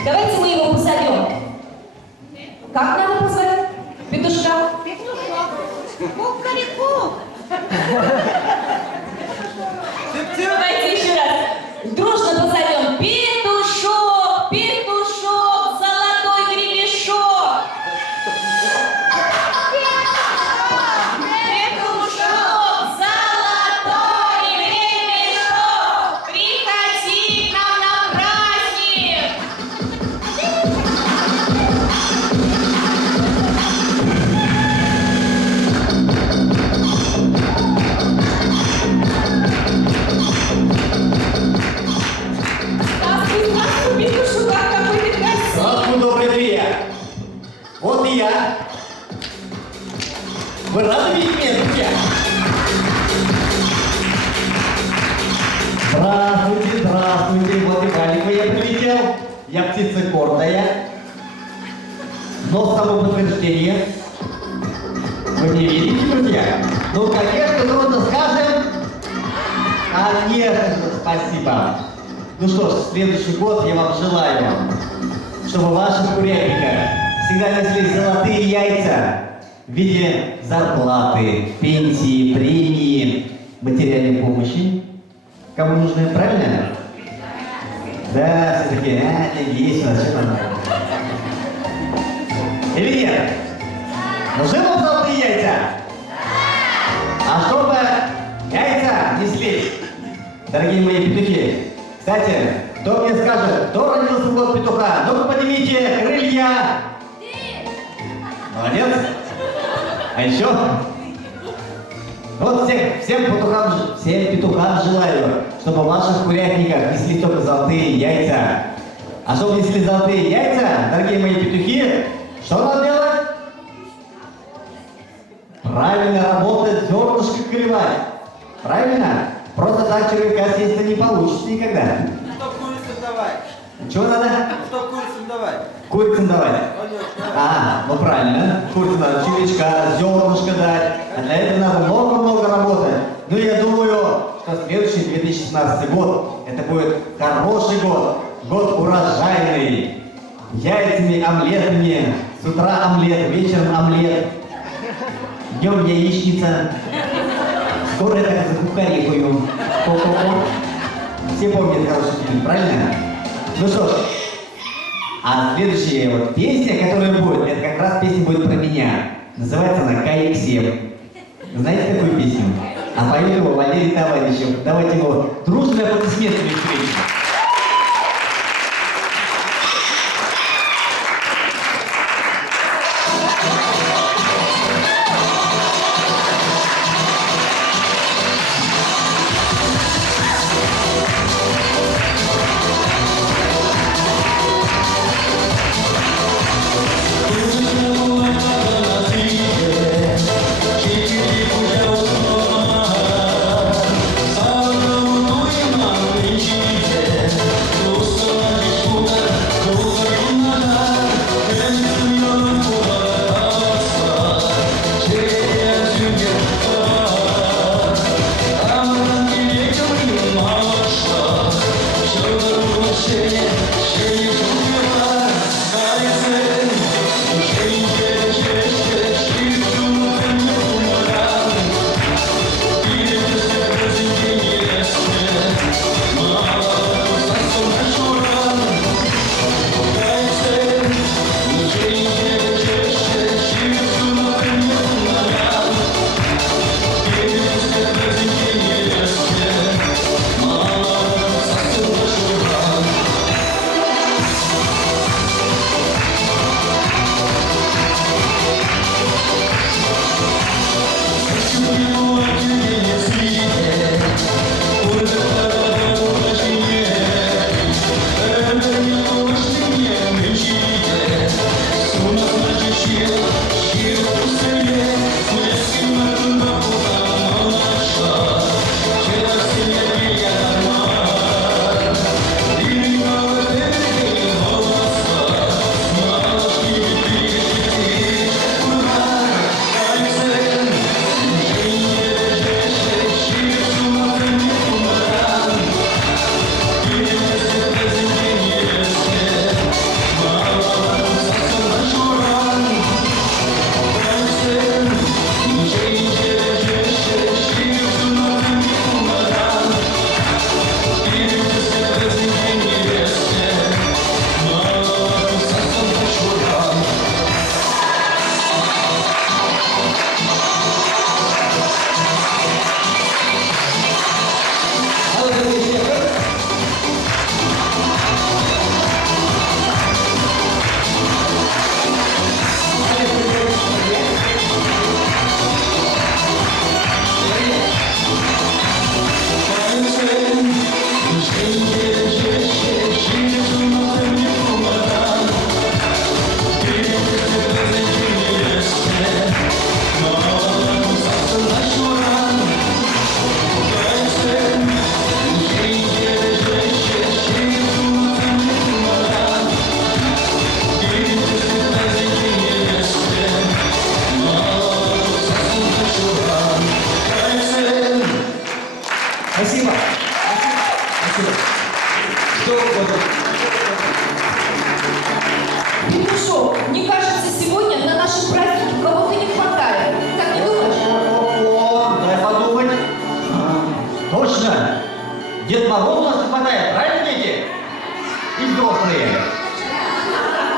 Давайте мы его позовем. Как надо позвать? Петушка? Кукареку. Давайте еще раз. Дружно позовем. Петушок, петушок, золотой гребешок. Петушок, золотой гребешок, приходи к нам на праздник. Здравствуй, здравствуй, петушок, какой ты красивый. Здравствуй, добрый друзья. Вот и я. Вы рады видеть меня, друзья? Здравствуйте, здравствуйте. Вот и Калика я прилетел. Я птица гордая. Но само подтверждение. Вы не видите, друзья? Ну, конечно, трудно скажем. Конечно, спасибо. Ну что ж, следующий год я вам желаю, чтобы в ваших курятниках всегда несли золотые яйца в виде зарплаты, пенсии, премии, материальной помощи. Кому нужны, правильно? Да, все таки, есть у нас, что надо. Или нет? Нужны вам золотые яйца? А чтобы яйца несли, дорогие мои петухи, кстати, кто мне скажет, кто родился в год петуха? Ну-ка поднимите крылья. Молодец. А еще? Вот всем петухам желаю, чтобы в ваших курятниках несли только золотые яйца. А чтобы несли золотые яйца, дорогие мои петухи, что надо делать? Правильно работать, зернышко клевать. Правильно? Просто так червяка съесть не получится никогда. Чтоб курицам давать. Чего надо? Чтоб курицам давать. Курицам давать. Ну правильно. Курицам надо червячка, зернышко дать. А для этого надо много-много работать. Ну я думаю, что следующий 2016 год, это будет хороший год. Год урожайный. Яйцами, омлетами. С утра омлет, вечером омлет. Днем яичница. Скоро я так закукарекаю. Все помнят хороший фильм, правильно? Ну что ж, а следующая вот песня, которая будет, это как раз песня будет про меня. Называется она «Каексем». Знаете такую песню? А поет его Валерий Товарищев. Давайте его дружными аплодисментами встретим. Thank you.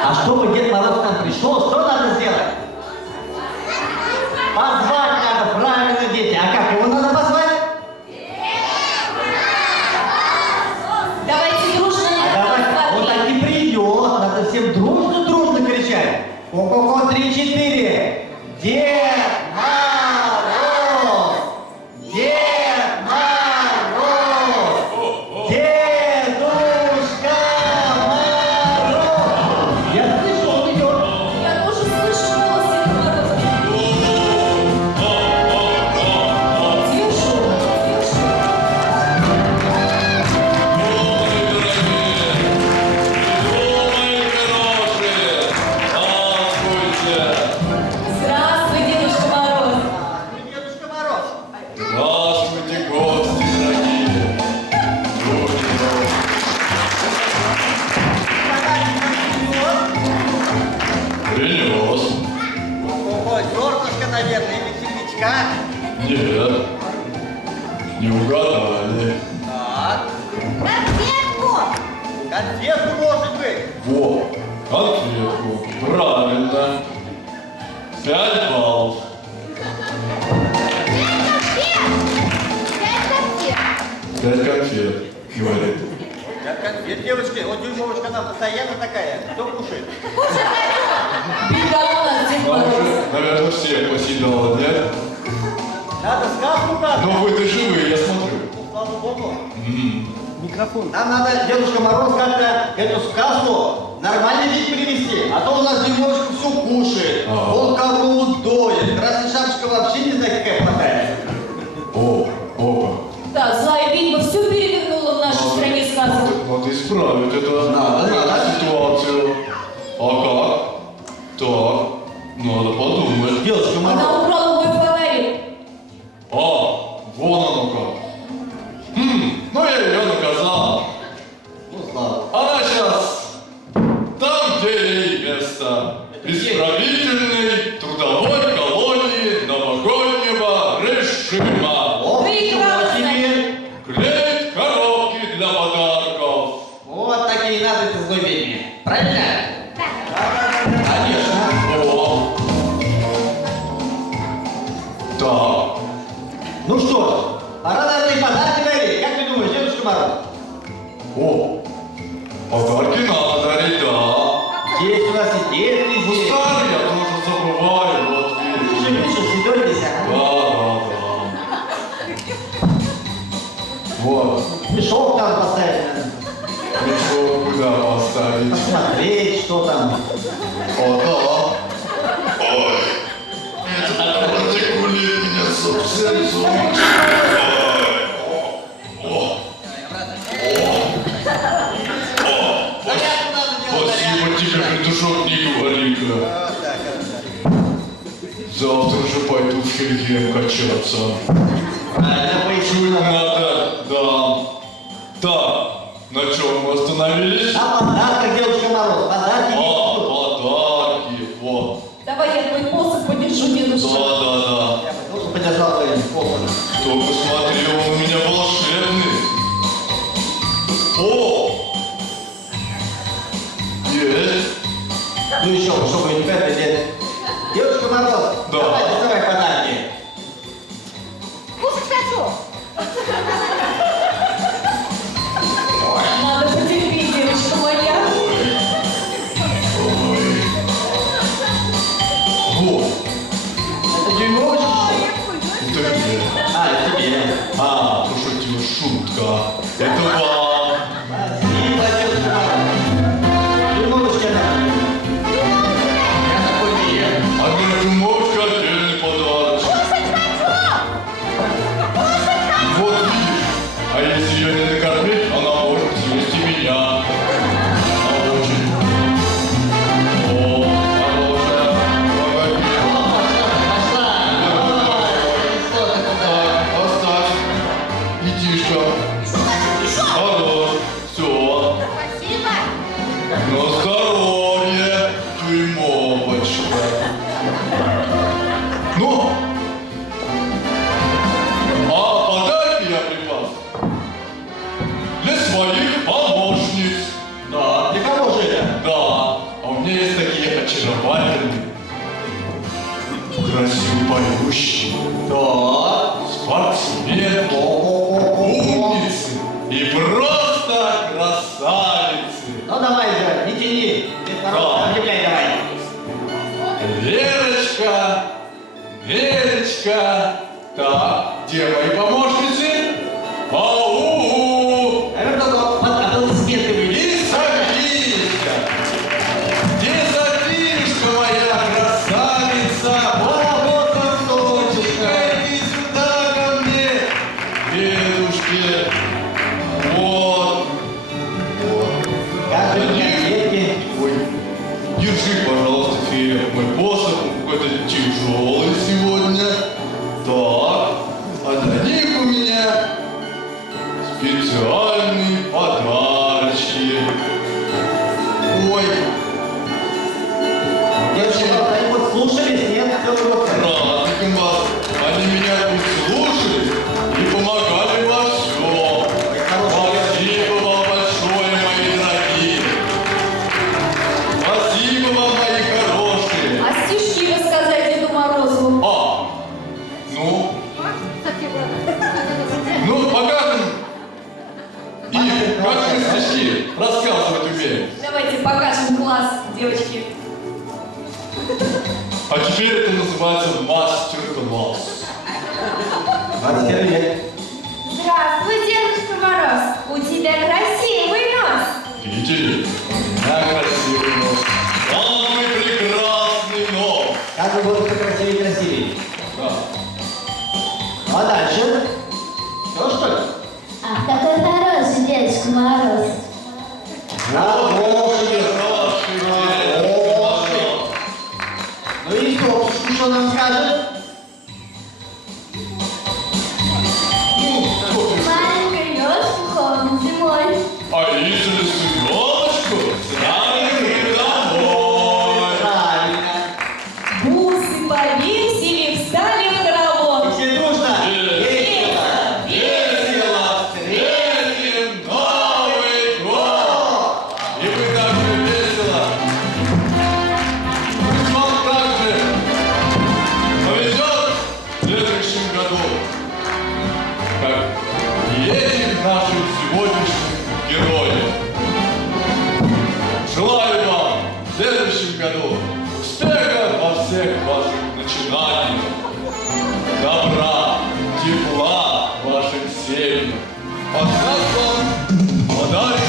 А чтобы Дед Мороз к нам пришел, что надо сделать? Позвать надо, правильно, дети. А как его надо позвать? Давайте дружно А давай, он так и придет. Надо всем дружно кричать. Ко-ко-ко, 3, 4. Дед Мороз! Дед Мороз! Дедушка Мороз! Я слышу, он идет. Я тоже слышу голос Деда Мороза. Тише, тише. Здравствуй, Дедушка Мороз. Дедушка Мороз. Здравствуйте, гости дорогие. Принес. Ой, зернышко, наверное, или червячка. Нет. Не угадали. Так, Конфетку! конфетку может быть. Во, конфетку. Правильно. 5 баллов. Пять конфет, говорит. Я конфет, девочки, вот дюймовочка нам постоянно такая. Кто кушает? Беда у нас, Дед Мороз. Наверное, все поседало, нет? Надо сказку как. Но вы-то живые, я смотрю. Слава Богу. Микрофон. Нам надо, Дедушка Мороз, как-то эту сказку нормально ведь привести. А то у нас дюймовочка все кушает. Ага. Он корову доит. Красная шапочка вообще не знает, какая плохая. О, опа. Да, злая ведьма все перевернула в нашей стране сказок. Надо исправить это, Надо. ситуацию. А как? Так, надо подумать. Дедушка Мороз. Она украла мой фонарик. А, вон оно как. Ну я ее наказал. Ну, слава. Она сейчас там, где ей место. Исправительной трудовой колонии новогоднего режима. О, Прекрасно. ничего себе. Клеит коробки для подарков. Вот такие надо ты злой ведьме. Правильно? Конечно. О. Так. Ну что ж, пора, наверное, и подарки дарить. Как ты думаешь, Дедушка Мороз? О, подарки надо дарить, да. Здесь у нас и детский Ну, день. старый я тоже забываю, вот Ты же видишь. видишь, седой Да. Вот. Мешок там поставить надо. Мешок куда поставить? Посмотреть, что там. О, да. Ой. Это артикулит меня совсем сумасшедший. О. Зарядку надо делать, Спасибо тебе, петушок, не говори-ка. Вот так, хорошо. Завтра же пойду в Хельгем качаться. Правильно, поищу. Надо, да. Так, на чем мы остановились? На подарках, Дедушка Мороз. Подарки А, есть. подарки, вот. Давай я твой посох подержу, дедушка. Да. Я бы тоже подержал бы полный. Кто посмотрел, он у меня волшебный. О! Есть. Ну еще, чтобы не это делать. Дедушка Мороз, Да. давай доставай подарки. Кушать хочу! Надо потерпеть, девочка моя. Вот. Это дюймовочка, что ли? Это мне. А, это тебе. А, пошутил, шутка. Это вам. Спасибо, Дедушка Мороз. Дюймовочка надо. Я такой не ем. Одна дюймовка, отдельный очаровательный, красиво поющий, Так. спортсмен, умницы и просто красавицы. Ну давай же, не тяни. Да. Объявляй давай. Верочка, Верочка. Так, где мои помощницы? Ау! А вы только под аплодисменты выйдите. И Софишка! Где Софишка, моя красавица? Вот он, доченька, иди сюда ко мне. Дедушке. Вот. Вот. Как же дети. Ой, держи, пожалуйста, Фея, мой посох, он какой-то тяжелый сегодня. Так, а для них у меня специальные подарочки. Ой, Девушка, они вот слушались, нет, все просто. радуем вас, они меня тут слушали и помогали во всем. Спасибо вам большое, мои дорогие. Спасибо вам, мои хорошие. А стишки рассказать Деду Морозу? А, ну, покажем. И как вы стишки рассказывать умеете. Давайте покажем класс, девочки. А теперь это называется мастер-класс. Расскажи. Здравствуй, Дедушка Мороз. У тебя красивый нос. Видели? Как красивый нос. Самый прекрасный нос. Как вы будете красивее и красивее. Да. А дальше? Все что ли? Ах, какой хороший Дедушка Мороз. Хороший, Ну и что нам скажет? Маленькая ёшка ходит зимой. А если селедочку, сразу домой. Правильно. Бусы повесили, встали в хоровод. Все дружно. Весело, весело, встретим Новый год. И вы так же весело. Пусть вам так же повезет в следующем году, как и этим нашим сегодняшним героям. Желаю вам в следующем году успеха во всех ваших начинаниях, добра, тепла вашим семьям. От нас вам подарок.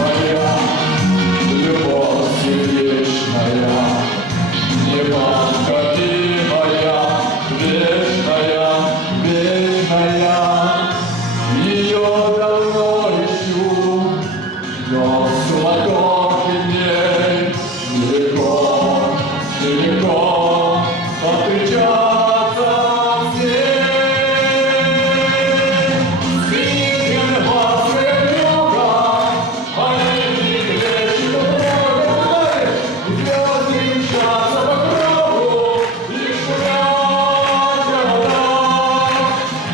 моя, любовь сердечная, неподходимая, вечная, вечная. Ее давно ищу, но с ладони ней далеко, далеко встречаться здесь. Видим вас и юга, мои плечи дороги, звезды мчатся по кругу, и шумят города.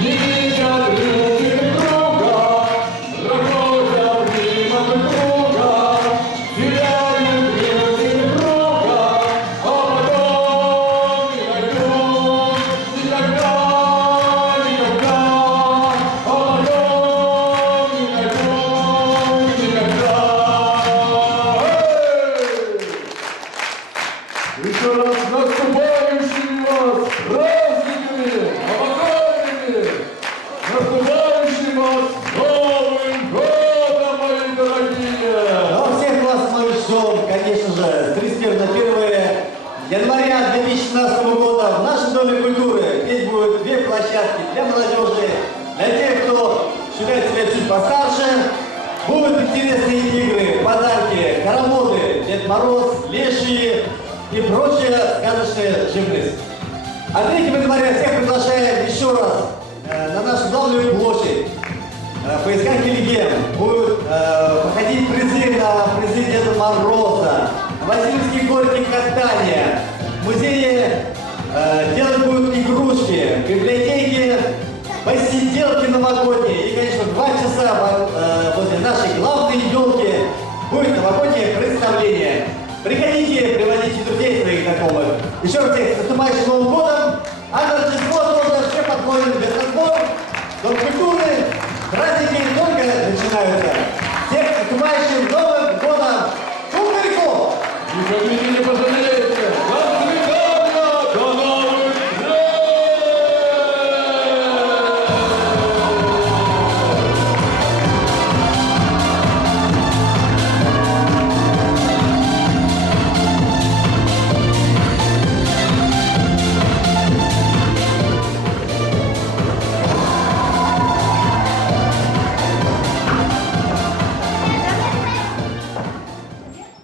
Не видят люди друга, проходят мимо друг друга, теряют люди друга, а потом не найдут никогда, никогда, а потом не найдут никогда. Еще раз наступающими вас праздниками, новогодними! Наступающим вас Новым годом, мои дорогие! Ну, всех вас мы ждем, конечно же, с 31 на 1 января 2017 года в нашем Доме культуры. Здесь будет две площадки для молодежи, для тех, кто считает себя чуть постарше. Будут интересные игры, подарки, хороводы, Дед Мороз, лешие и прочая сказочная живность. А 3 января всех приглашаем еще раз на нашу главную площадь. Поискать легенд. Будут походить призы на призы Деда Мороза, на Васильевские горки катания, в музее делать будут игрушки, в библиотеке посиделки новогодние и, конечно, 2 часа возле нашей главной елки будет новогоднее представление. Приходите, приводите друзей своих знакомых. Еще раз всех с наступающим Новым годом!